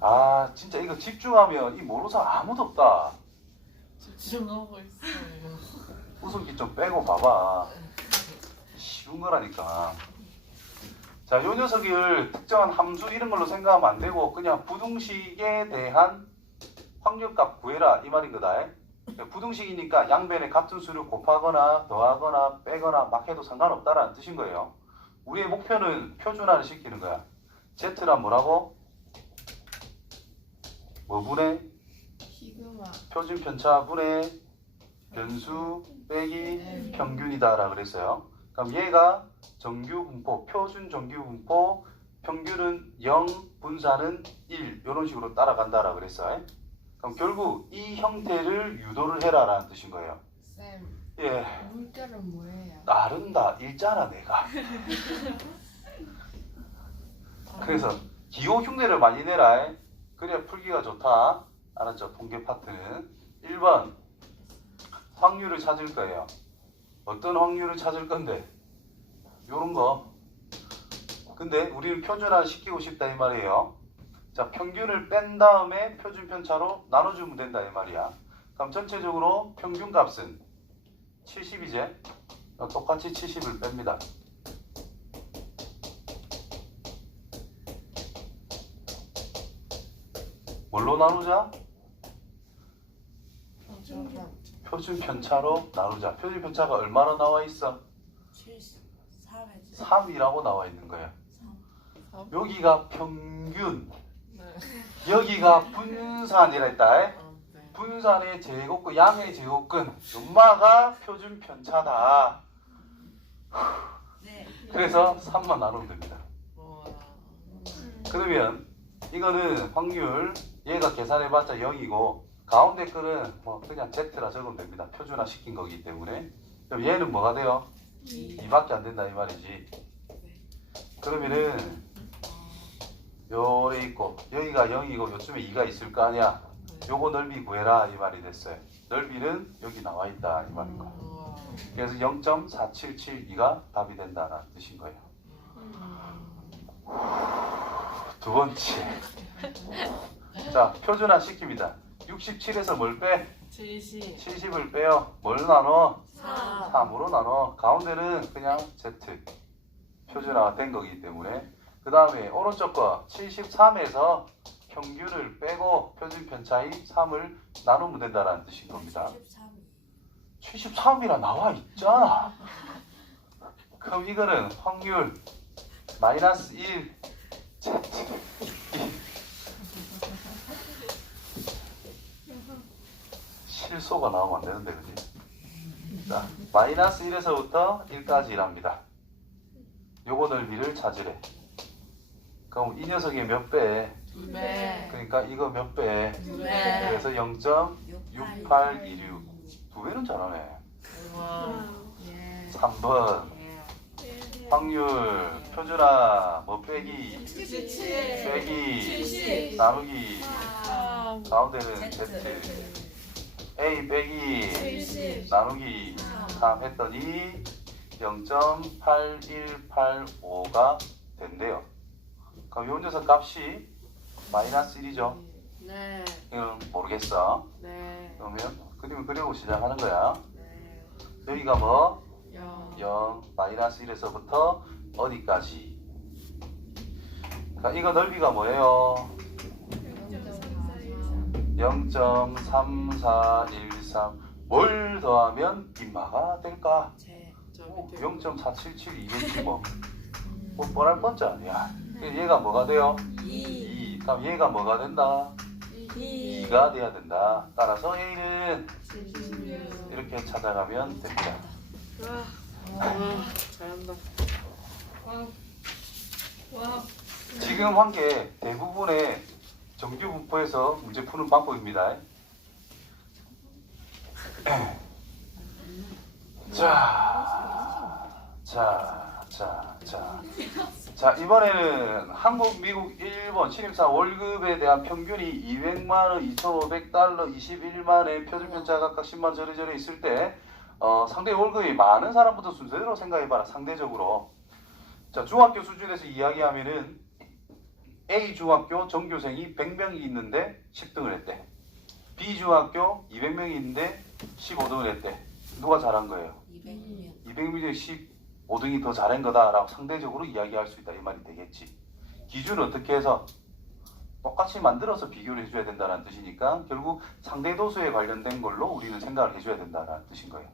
아, 진짜 이거 집중하면 이 모르는 사람 아무도 없다. 집중하고 있어요. 웃음기 좀 빼고 봐봐. 쉬운 거라니까. 자, 요 녀석을 특정한 함수 이런 걸로 생각하면 안 되고 그냥 부등식에 대한 확률값 구해라 이 말인 거다. 부등식이니까 양변에 같은 수를 곱하거나 더하거나 빼거나 막 해도 상관없다라는 뜻인 거예요. 우리의 목표는 표준화를 시키는 거야. Z란 뭐라고? 뭐 분의? 시그마. 표준편차 분의 변수 빼기 평균이다 라고 그랬어요. 그럼 얘가 정규분포, 표준 정규분포 평균은 0, 분산은 1 이런 식으로 따라간다라고 그랬어요. 그럼 결국 이 형태를 유도를 해라라는 뜻인 거예요. 쌤, 예, 물결은 뭐예요? 따른다 읽잖아 내가. 그래서 기호 흉내를 많이 내라. 그래야 풀기가 좋다. 알았죠? 통계 파트는 1번 확률을 찾을 거예요. 어떤 확률을 찾을 건데? 요런 거. 근데 우리는 표준화 시키고 싶다 이 말이에요. 자, 평균을 뺀 다음에 표준 편차로 나눠주면 된다 이 말이야. 그럼 전체적으로 평균 값은 70이제 똑같이 70을 뺍니다. 뭘로 나누자? 표준 편차로 나누자. 표준 편차가 얼마로 나와 있어? 3에서 3이라고 나와 있는 거야. 3. 여기가 평균, 네. 여기가 분산이라 했다. 아, 네. 분산의 제곱근, 양의 제곱근, 엄마가 표준 편차다. 네. 그래서 3만 나누면 됩니다. 우와. 그러면 이거는 확률, 얘가 계산해봤자 0이고 가운데 거는 뭐 그냥 Z라 적으면 됩니다. 표준화 시킨 거기 때문에. 그럼 얘는 뭐가 돼요? 2밖에 안 된다 이 말이지. 그러면은 요래 있고 여기가 0이고 요쯤에 2가 있을 거 아니야. 요거 넓이 구해라 이 말이 됐어요. 넓이는 여기 나와 있다 이 말인 거야. 우와. 그래서 0.4772가 답이 된다는 뜻인 거예요. 두 번째. 자, 표준화 시킵니다. 67에서 뭘 빼? 70. 70을 빼요. 뭘 나눠? 4. 3으로 나눠. 가운데는 그냥 Z. 표준화가 된 거기 때문에. 그 다음에 오른쪽 거 73에서 평균을 빼고 표준 편차의 3을 나누면 된다는 뜻인 겁니다. 73이라 나와 있잖아. 그럼 이거는 확률 마이너스 1 Z. 실소가 나오면 안 되는데, 그지? 자, 마이너스 1에서부터 1까지랍니다. 요거 넓이를 찾으래. 그럼 이 녀석이 몇 배? 2배. 그러니까 이거 몇 배? 2배. 그래서 0.6826. 두 배는 잘하네. 우와. 예. 3번 예. 확률 표준화 뭐 빼기 77. 빼기 70. 나누기 아, 가운데는 Z. Z. A 빼기 70. 나누기 3 했더니 0.8185가 된대요. 그럼 요 녀석 값이 마이너스 1이죠. 네. 이건 모르겠어. 네. 그러면 그림을 그리고 시작하는 거야. 네. 여기가 뭐? 0. 0, 마이너스 1에서부터 어디까지? 그러니까 이거 넓이가 뭐예요? 0.3413. 뭘 더하면 인마가 될까? 제. 저 오, 밑에 0.477 뭐 뻔할 뻔짜 아니야. 얘가 뭐가 돼요? 2. 2. 그럼 얘가 뭐가 된다? 2. 2가 돼야 된다. 따라서 A는 76. 이렇게 찾아가면 됩니다. 와, 잘한다. 와. 지금 한 게 대부분의 정규 분포에서 문제 푸는 방법입니다. 자, 이번에는 한국, 미국, 일본 신입사 월급에 대한 평균이 200만원, 2,500달러, 21만원, 표준편차 각각 10만 저래저래 있을 때 상대 월급이 많은 사람부터 순서대로 생각해봐라. 상대적으로. 자, 중학교 수준에서 이야기하면은 A 중학교 전교생이 100명이 있는데 10등을 했대. B 중학교 200명이 있는데 15등을 했대. 누가 잘한 거예요? 200명. 200명에 15등이 더 잘한 거다라고 상대적으로 이야기할 수 있다. 이 말이 되겠지. 기준을 어떻게 해서 똑같이 만들어서 비교를 해줘야 된다는 뜻이니까 결국 상대 도수에 관련된 걸로 우리는 생각을 해줘야 된다는 뜻인 거예요.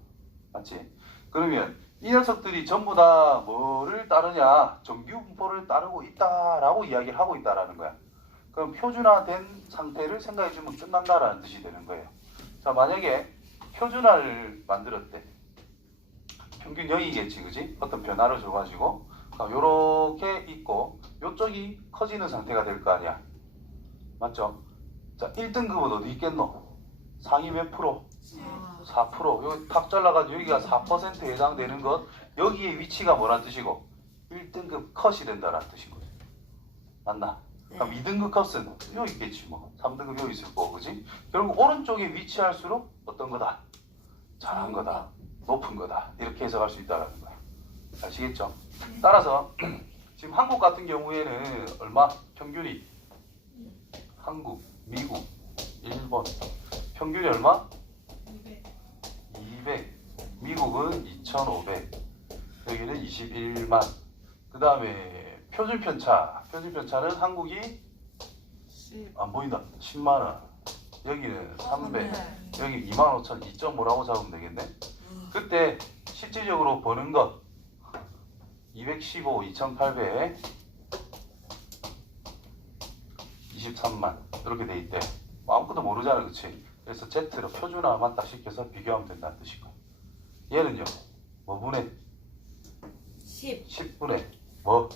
맞지? 그러면 이 녀석들이 전부 다 뭐를 따르냐? 정규 분포를 따르고 있다라고 이야기를 하고 있다라는 거야. 그럼 표준화된 상태를 생각해주면 끝난다라는 뜻이 되는 거예요. 자, 만약에 표준화를 만들었대. 평균 0이겠지, 그지? 어떤 변화를 줘가지고 요렇게 있고 이쪽이 커지는 상태가 될 거 아니야. 맞죠? 자, 1등급은 어디 있겠노? 상위 몇 프로? 4%. 여기 탁 잘라가지고 여기가 4%에 해당되는 것. 여기에 위치가 뭐란 뜻이고? 1등급 컷이 된다라는 뜻인 거죠. 맞나? 그럼 2등급 컷은 여기 있겠지 뭐. 3등급 여기 있을 거고, 그지? 결국 오른쪽에 위치할수록 어떤 거다? 잘한 거다. 높은 거다. 이렇게 해석할 수 있다라는 거야. 아시겠죠? 따라서 지금 한국 같은 경우에는 얼마? 평균이 한국, 미국, 일본 평균이 얼마? 200. 미국은 2,500. 여기는 21만. 그 다음에 표준 편차. 표준 편차는 한국이 안 보인다. 10만 원. 여기는 300. 여기 25,000. 2.5라고 잡으면 되겠네. 그때 실질적으로 버는 것 215, 2,800, 23만 이렇게 돼 있대. 아무것도 모르잖아, 그치? 그래서 Z로 표준화만 딱 시켜서 비교하면 된다는 뜻이고. 얘는요, 뭐 분의 10, 10분의 뭐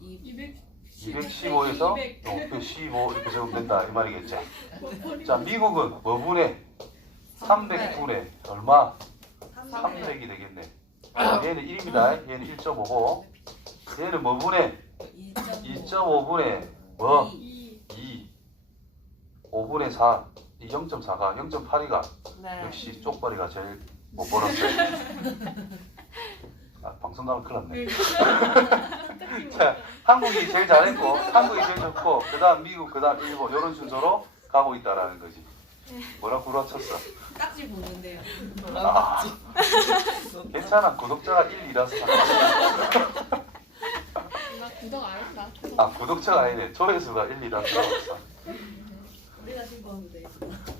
200, 215에서 15 이렇게 적으면 된다 이 말이겠지. 자, 미국은 뭐 분의 300분의 얼마? 300이 되겠네. 얘는 1입니다. 얘는 1.5고 얘는 뭐 분의 2.5분의 뭐 2 5분의 4 이 0.4가 0.8이가 네. 역시 쪽발이가 제일 못 벌었어요. 아, 방송 나면 큰일 났네. 자, 한국이 제일 잘했고 한국이 제일 좋고 그 다음 미국 그 다음 일본 이런 순서로 가고 있다라는 거지. 뭐라 구라쳤어. 딱지 보는데요. 아, 괜찮아. 구독자가 1이라서 나 구독 안 했다. 아, 구독자가 아니네. 조회수가 1이라서 상관없어. 우리가 신고하면 돼.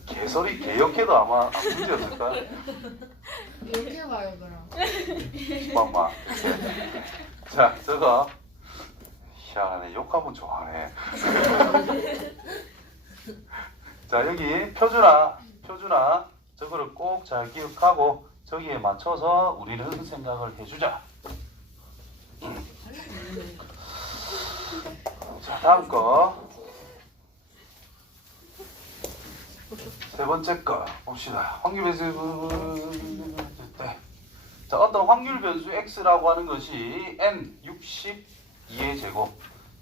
개소리 개역해도 아마 안 문제였을 거야. 이렇게 가요 그럼. 엄마. 자, 저거 희한하네. 욕하면 좋아하네. 자, 여기 표준화 저거를 꼭 잘 기억하고 저기에 맞춰서 우리는 생각을 해주자. 자, 다음 거. 세 번째 거 봅시다. 확률 변수. 네. 자, 어떤 확률 변수 x라고 하는 것이 n 62의 제곱,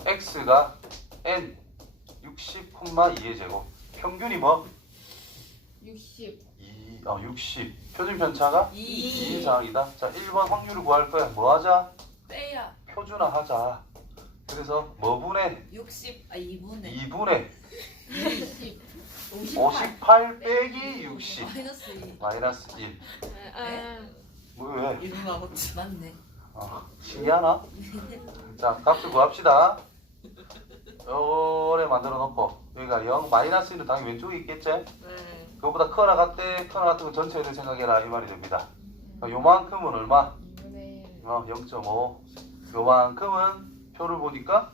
x가 n 60,2의 제곱, 평균이 뭐? 60. 60. 표준 편차가 2 2 이상이다. 자, 1번 확률을 구할 거야. 뭐 하자? 빼야 표준화 하자. 그래서 뭐 분의 60, 2분의 2분의 20. 58 빼기 60 마이너스 2. 마이너스 1. 뭐 왜? 1분 남았지. 맞네. 신기하나? 자, 값을 구합시다. 요래 만들어 놓고 여기가 0 마이너스 1은 당연히 왼쪽에 있겠지? 네. 그거보다 커 나갔대. 커 나갔던 거 전체를 생각해라 이 말이 됩니다. 요만큼은 얼마? 2분의 0.5. 요만큼은 표를 보니까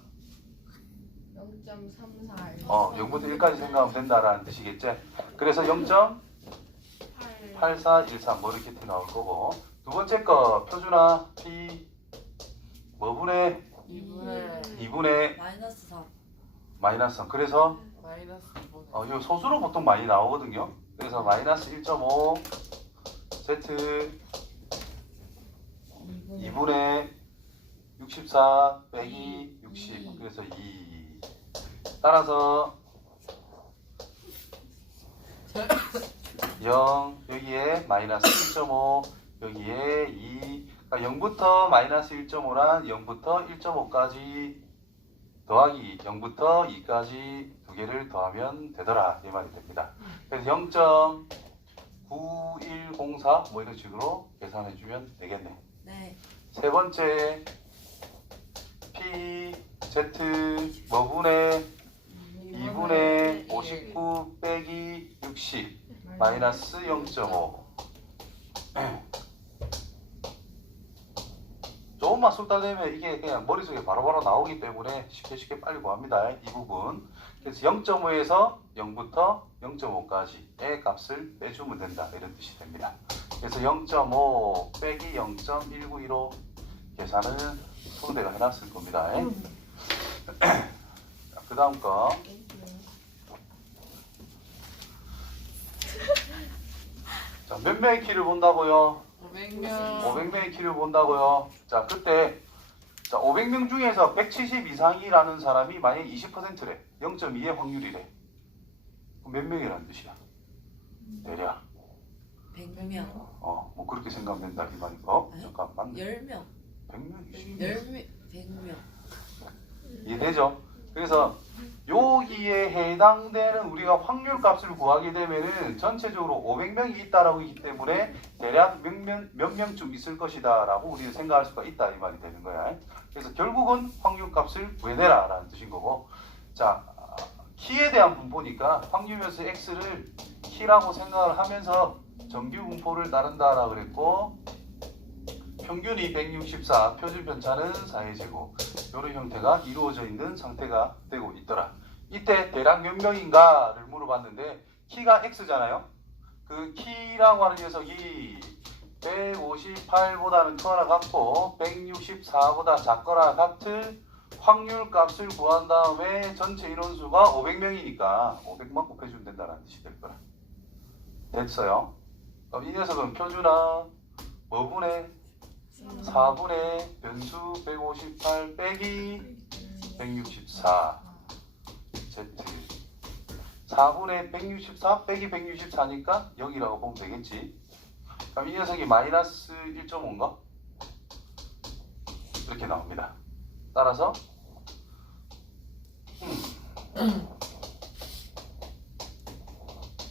0.34. 0부터 1까지 생각하면 된다라는 뜻이겠지. 그래서 0.8413 뭐 이렇게 나올 거고. 두 번째 거 표준화 P 뭐 분의 2분의 마이너스 3. 마이너스 3. 그래서 마이너스 2분의 요 소수로 보통 많이 나오거든요. 그래서 마이너스 1.5 Z 2분의 64 빼기 60 그래서 2. 따라서 0 여기에 마이너스 1.5 여기에 2. 그러니까 0부터 마이너스 1.5란 0부터 1.5까지 더하기 0부터 2까지 두 개를 더하면 되더라 이 말이 됩니다. 그래서 0.9104 뭐 이런 식으로 계산해 주면 되겠네. 네. 세 번째 P Z 뭐 분의 2분의 59 빼기 60 마이너스 0.5. 조금만 쏟다 대면 이게 그냥 머릿속에 바로바로 나오기 때문에 쉽게 빨리 구합니다. 이 부분. 그래서 0.5에서 0부터 0.5까지의 값을 내주면 된다. 이런 뜻이 됩니다. 그래서 0.5 빼기 0.1915 계산을 손대가 해놨을 겁니다. 그 다음 거. 자, 몇 명의 키를 본다고요? 500명. 500명의 키를 본다고요. 자, 그때 자, 500명 중에서 170 이상이라는 사람이 만약에 20%래. 0.2의 확률이래. 그럼 몇 명이라는 뜻이야? 대략. 100명. 뭐 그렇게 생각하면 된다 이 말이고. 네? 잠깐만. 10명. 100명이지. 10명. 100명. 이해되죠? 그래서 여기에 해당되는 우리가 확률 값을 구하게 되면은 전체적으로 500명이 있다라고 있기 때문에 대략 몇 명쯤 있을 것이다 라고 우리는 생각할 수가 있다 이 말이 되는 거야. 그래서 결국은 확률 값을 구해내라 라는 뜻인 거고, 자 키에 대한 분포니까 확률면수 x를 키라고 생각을 하면서 정규 분포를 따른다 라고 그랬고, 평균이 164, 표준 편차는 4의 제곱, 이런 형태가 이루어져 있는 상태가 되고 있더라. 이때 대략 몇 명인가를 물어봤는데 키가 x잖아요. 그 키라고 하는 녀석이 158보다는 크거나 같고 164보다 작거나 같은 확률 값을 구한 다음에 전체 인원수가 500명이니까 500만 곱해주면 된다는 뜻이 될 거라. 됐어요. 그럼 이 녀석은 표준화 뭐분의 4분의 변수 158 빼기 164 Z 4분의 164 빼기 164니까 0이라고 보면 되겠지. 그럼 이 녀석이 마이너스 1.5인가? 이렇게 나옵니다. 따라서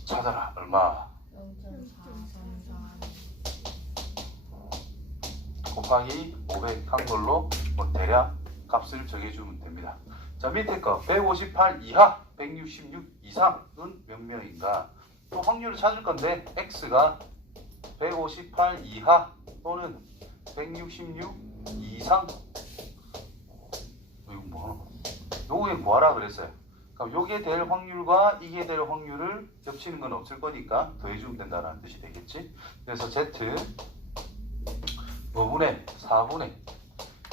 찾아라. 얼마? 0.434 곱하기 500 한 걸로 뭐 대략 값을 정해주면 됩니다. 자, 밑에 거 158 이하 166 이상은 몇 명인가? 또 확률을 찾을 건데 x가 158 이하 또는 166 이상, 이거 뭐 요게 구하라 그랬어요. 그럼 요게 될 확률과 이게 될 확률을 겹치는 건 없을 거니까 더해주면 된다는 뜻이 되겠지. 그래서 z 5분의 4분의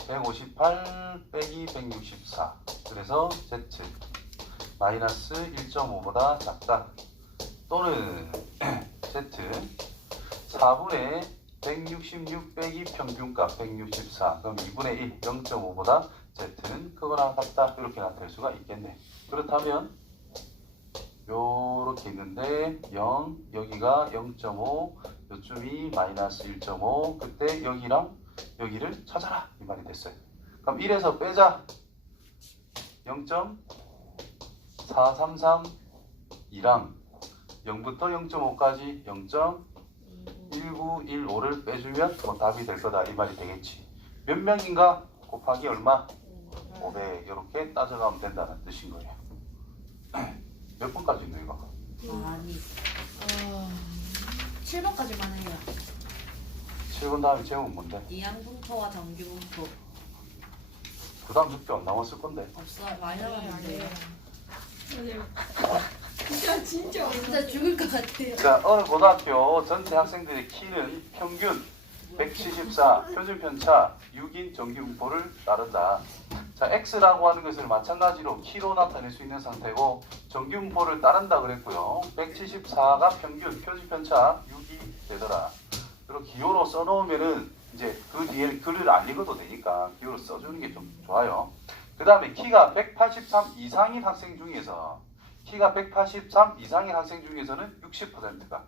158 빼기 164, 그래서 z 마이너스 1.5보다 작다, 또는 z 4분의 166 빼기 평균값 164, 그럼 2분의 1 0.5보다 z는 크거나 같다, 이렇게 나타낼 수가 있겠네. 그렇다면 요렇게 있는데 0, 여기가 0.5, 요쯤이 마이너스 1.5, 그때 여기랑 여기를 찾아라 이 말이 됐어요. 그럼 1에서 빼자. 0.4332랑 0부터 0.5까지 0.1915를 빼주면 뭐 답이 될 거다 이 말이 되겠지. 몇 명인가 곱하기 얼마? 500, 이렇게 따져가면 된다는 뜻인 거예요. 몇 번까지 있노 이거? 아니. 7번까지만 해요. 7번 다음에 제목은 뭔데? 이항분포와 정규분포. 그 다음 6개 안 남았을 건데. 없어요. 많이 남았는데요. 진짜 진짜 죽을 것 같아요. 자, 어느 고등학교 전체 학생들의 키는 평균 174, 표준 편차 6인 정규 분포를 따른다. 자, x라고 하는 것을 마찬가지로 키로 나타낼 수 있는 상태고 정규 분포를 따른다 그랬고요. 174가 평균, 표준 편차 6이 되더라. 그리고 기호로 써놓으면은 이제 그 뒤에 글을 안 읽어도 되니까 기호로 써주는 게 좀 좋아요. 그 다음에 키가 183 이상인 학생 중에서 키가 183 이상인 학생 중에서는 60%가,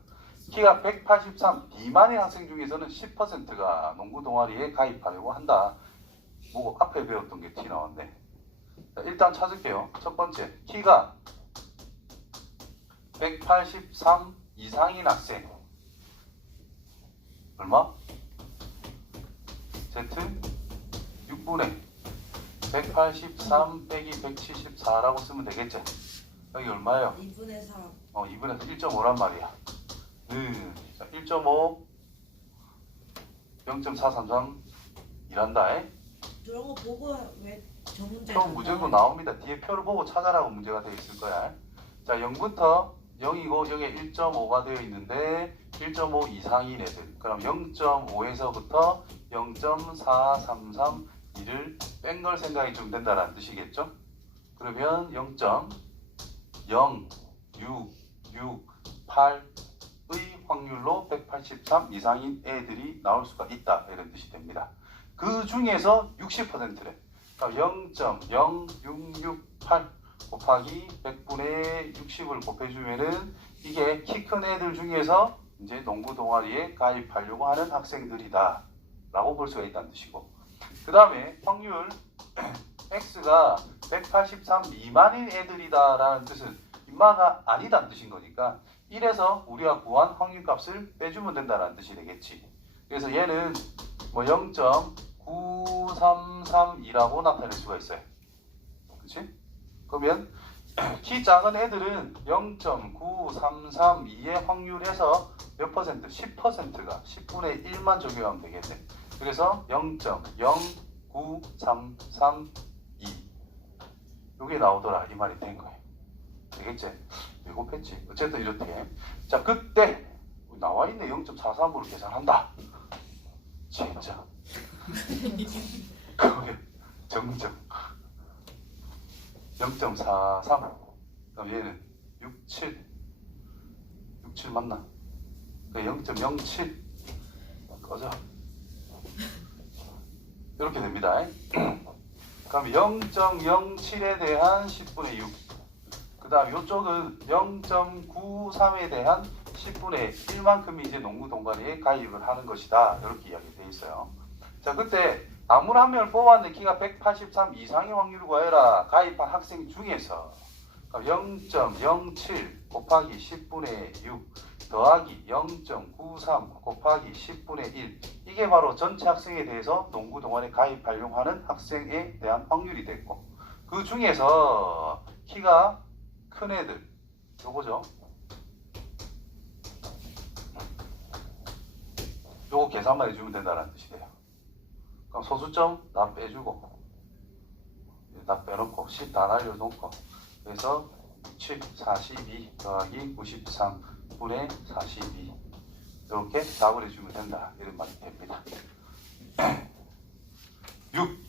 키가 183 미만의 학생 중에서는 10%가 농구 동아리에 가입하려고 한다. 뭐 앞에 배웠던 게 티 나왔네. 자, 일단 찾을게요. 첫 번째, 키가 183 이상인 학생 얼마? Z 6분의 183 빼기 174라고 쓰면 되겠지. 여기 얼마예요? 2분의 3. 2분의 1.5란 말이야. 자, 1.5 0.433 이란다. 저런 거 보고 왜 저 문제? 표 무조건 나옵니다. 뒤에 표를 보고 찾아라고 문제가 되어 있을 거야. 자, 0부터 0이고 여기에 1.5가 되어 있는데 1.5 이상인 애들. 그럼 0.5에서부터 0.433 2를 뺀 걸 생각해 주면 된다는 뜻이겠죠? 그러면 0.0668의 확률로 183 이상인 애들이 나올 수가 있다 이런 뜻이 됩니다. 그 중에서 60%래. 그러니까 0.0668 곱하기 100분의 60을 곱해주면은 이게 키 큰 애들 중에서 이제 농구 동아리에 가입하려고 하는 학생들이다 라고 볼 수가 있다는 뜻이고, 그 다음에 확률 X가 183 미만인 애들이다 라는 뜻은 인마가 아니다는 뜻인 거니까 1에서 우리가 구한 확률값을 빼주면 된다는 뜻이 되겠지. 그래서 얘는 뭐 0.9332라고 나타낼 수가 있어요. 그렇지? 그러면 키 작은 애들은 0.9332의 확률에서 몇 퍼센트? 10%가 10분의 1만 적용하면 되겠네. 그래서 0.09332 이게 나오더라 이 말이 된 거예요. 되겠지? 왜곱했지? 어쨌든 이렇게. 자, 그때 나와 있네. 0.43으로 계산한다. 진짜. 그게 정정 0.43. 그럼 얘는 67 맞나? 0.07 꺼져. 이렇게 됩니다. 그럼 0.07에 대한 10분의 6. 그 다음 이쪽은 0.93에 대한 10분의 1만큼이 이제 농구 동아리에 가입을 하는 것이다. 이렇게 이야기 되어 있어요. 자, 그때 아무나 한 명을 뽑았는데 키가 183 이상의 확률을 구해라. 가입한 학생 중에서 0.07 곱하기 10분의 6 더하기 0.93 곱하기 10분의 1 이게 바로 전체 학생에 대해서 농구 동아리에 가입하려고 하는 학생에 대한 확률이 됐고, 그 중에서 키가 큰 애들 요거죠. 요거 계산만 해주면 된다는 뜻이 돼요. 그럼 소수점 다 빼주고 다 빼놓고 10 다 날려놓고 그래서 7, 42 더하기 93분의 42 이렇게 답을 해주면 된다 이런 말이 됩니다. 6.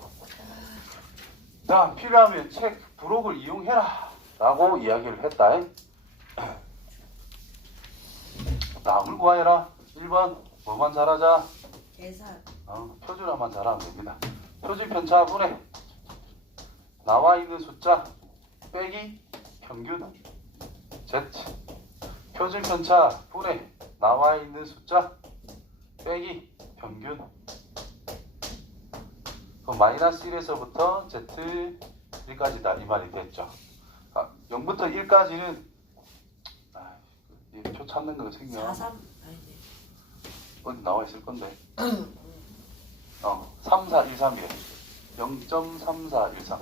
다음 필요하면 책 부록을 이용해라 라고 이야기를 했다. 다음을 구하여라. 1번 뭐만 잘하자? 계산. 표준화만 잘하면 됩니다. 표준 편차분의 나와 있는 숫자 빼기 평균 Z. 표준 편차 분의 나와 있는 숫자 빼기 평균. 그럼 마이너스 1에서부터 Z1까지다 이 말이 됐죠. 0부터 1까지는 표 찾는 거 생겨. 43 아니네. 어디 나와 있을 건데. 3413이래. 0.3413.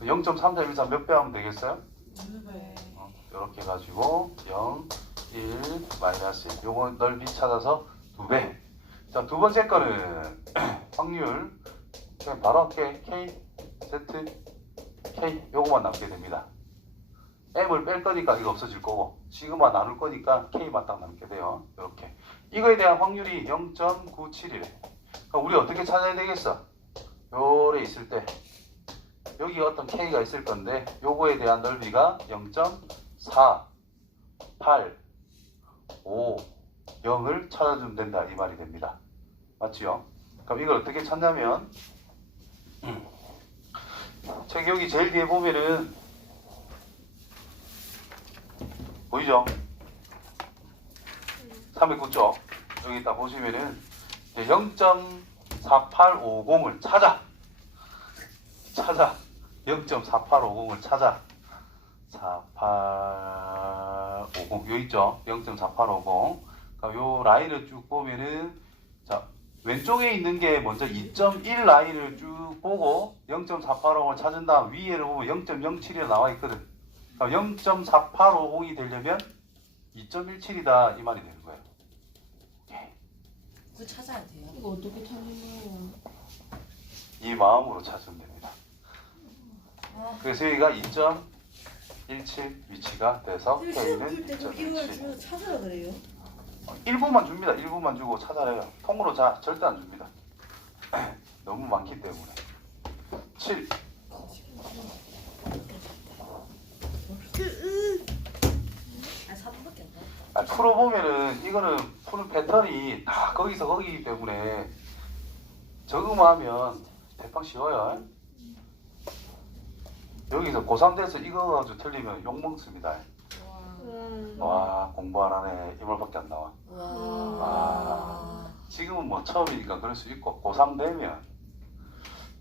0.3413 몇 배 하면 되겠어요? 네. 이렇게 해가지고 0, 1, 마이너스 1. 요거 넓이 찾아서 2배. 자, 두 번째 거는 확률. 그냥 바로 할게. K, Z, K. 요거만 남게 됩니다. M을 뺄 거니까 이거 없어질 거고, 시그마 나눌 거니까 K만 딱 남게 돼요. 이렇게. 이거에 대한 확률이 0.97이래. 그럼 우리 어떻게 찾아야 되겠어? 요래 있을 때 여기 어떤 K가 있을 건데 요거에 대한 넓이가 0.4, 8, 5, 0을 찾아주면 된다 이 말이 됩니다. 맞지요? 그럼 이걸 어떻게 찾냐면 책 여기 제일 뒤에 보면은 보이죠? 309쪽 여기 딱 보시면은 0.4850을 찾아 0.4850을 찾아 4850 여기 있죠? 0.4850. 그러니까 요 라인을 쭉 보면은 자 왼쪽에 있는 게 먼저 2.1 라인을 쭉 보고 0.4850을 찾은 다음 위에를 보면 0.07이 나와 있거든. 그러니까 0.4850이 되려면 2.17이다 이 말이 되는 거예요. 그거 찾아야 돼요. 이거 어떻게 찾는 거예요? 이 마음으로 찾으면 됩니다. 그래서 여기가 2.17 위치가 돼서 K는 2.17. 찾으라 그래요? 일부만 줍니다. 일부만 주고 찾아내요. 통으로 절대 안 줍니다. 너무 많기 때문에 7 아 3분밖에 안 남았다. 풀어보면은 이거는 푸는 패턴이 다 거기서 거기이기 때문에 적응하면 대빵 쉬워요. 여기서 고3 돼서 이거 가지고 틀리면 욕먹습니다. 와 공부 안 하네 이 말밖에 안 나와. 와. 지금은 뭐 처음이니까 그럴 수 있고 고3 되면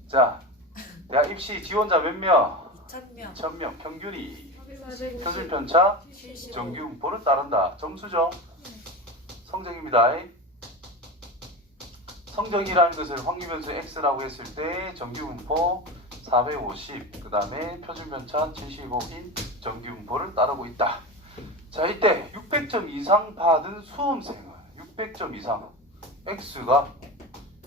자 대학 입시 지원자 몇 명? 2,000명. 2,000명 평균이 450. 표준 편차 75. 정규 분포를 따른다. 점수죠. 성적입니다. 성적이라는 것을 확률변수 x라고 했을 때 정규 분포 450, 그 다음에 표준 편차 75인 정규 분포를 따르고 있다. 자, 이때 600점 이상 받은 수험생은 600점 이상 x가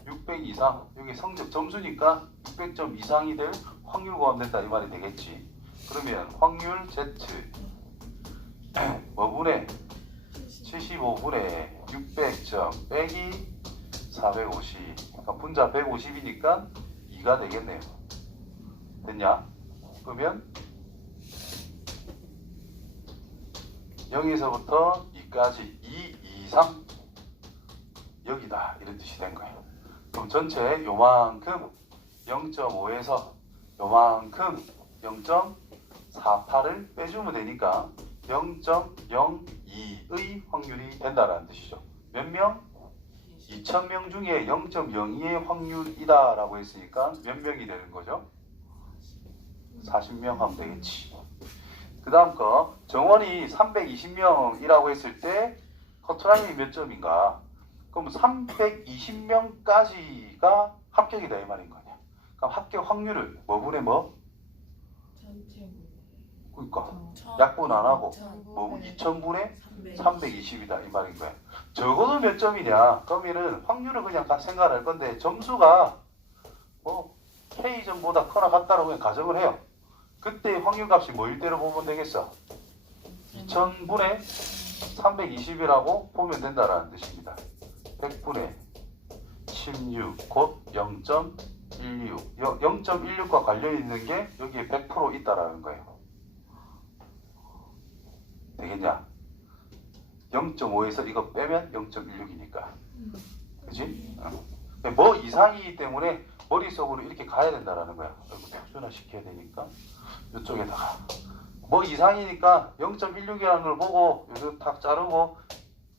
600 이상 여기 성적 점수니까 600점 이상이 될 확률 구함된다 이 말이 되겠지. 그러면 확률 z 뭐분의 75분의 600점 빼기 450 그러니까 분자 150이니까 2가 되겠네요. 됐냐? 그러면 0에서부터 2까지 2 이상 여기다 이런 뜻이 된 거예요. 그럼 전체 요만큼 0.5에서 요만큼 0.48을 빼주면 되니까 0.02의 확률이 된다라는 뜻이죠. 몇 명? 2,000명 중에 0.02의 확률이다 라고 했으니까 몇 명이 되는 거죠? 40명 하면 되겠지. 그 다음 거 정원이 320명이라고 했을 때 커트라인이 몇 점인가? 그럼 320명까지가 합격이다 이 말인 거냐? 그럼 합격 확률을 뭐분의 뭐? 전체 그러니까 뭐 약분 안 하고 2,000. 뭐 2000분의 300. 320이다 이 말인 거야. 적어도 몇 점이냐? 그러면은 확률을 그냥 생각할 건데 점수가 뭐 K점보다 커나 같다라고 그냥 가정을 해요. 그때 확률값이 뭐일 때로 보면 되겠어? 2000분의 320이라고 보면 된다라는 뜻입니다. 100분의 16 곧 0.16 0.16과 관련 있는 게 여기에 100% 있다라는 거예요. 되겠냐? 0.5에서 이거 빼면 0.16이니까. 그치? 뭐 이상이기 때문에 머릿속으로 이렇게 가야 된다라는 거야. 이거 표준화 시켜야 되니까 이쪽에다가 뭐 이상이니까 0.16이라는 걸 보고 여기 탁 자르고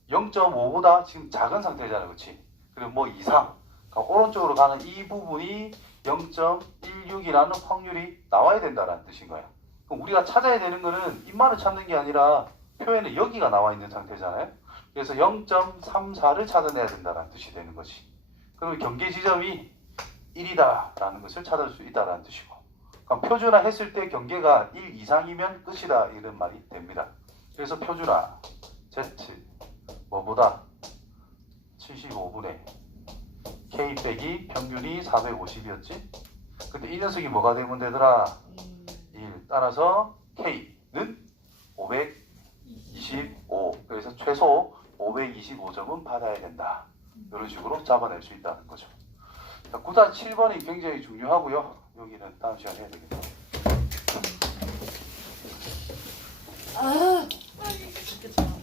0.5보다 지금 작은 상태잖아. 그치? 그리고 뭐 이상 그러니까 오른쪽으로 가는 이 부분이 0.16이라는 확률이 나와야 된다라는 뜻인 거야. 그럼 우리가 찾아야 되는 거는 입만을 찾는 게 아니라 표에는 여기가 나와 있는 상태잖아요. 그래서 0.34를 찾아내야 된다는 뜻이 되는 거지. 그러면 경계 지점이 1이다 라는 것을 찾을 수 있다라는 뜻이고, 그럼 표준화 했을 때 경계가 1 이상이면 끝이다 이런 말이 됩니다. 그래서 표준화 Z 뭐보다 75분의 K 빼기 평균이 450이었지. 그때 이 녀석이 뭐가 되면 되더라? 1. 따라서 K는 525. 그래서 최소 525점은 받아야 된다. 이런 식으로 잡아낼 수 있다는 거죠. 9-7번이 굉장히 중요하고요. 여기는 다음 시간에 해야 되겠다. 아, 좋겠다.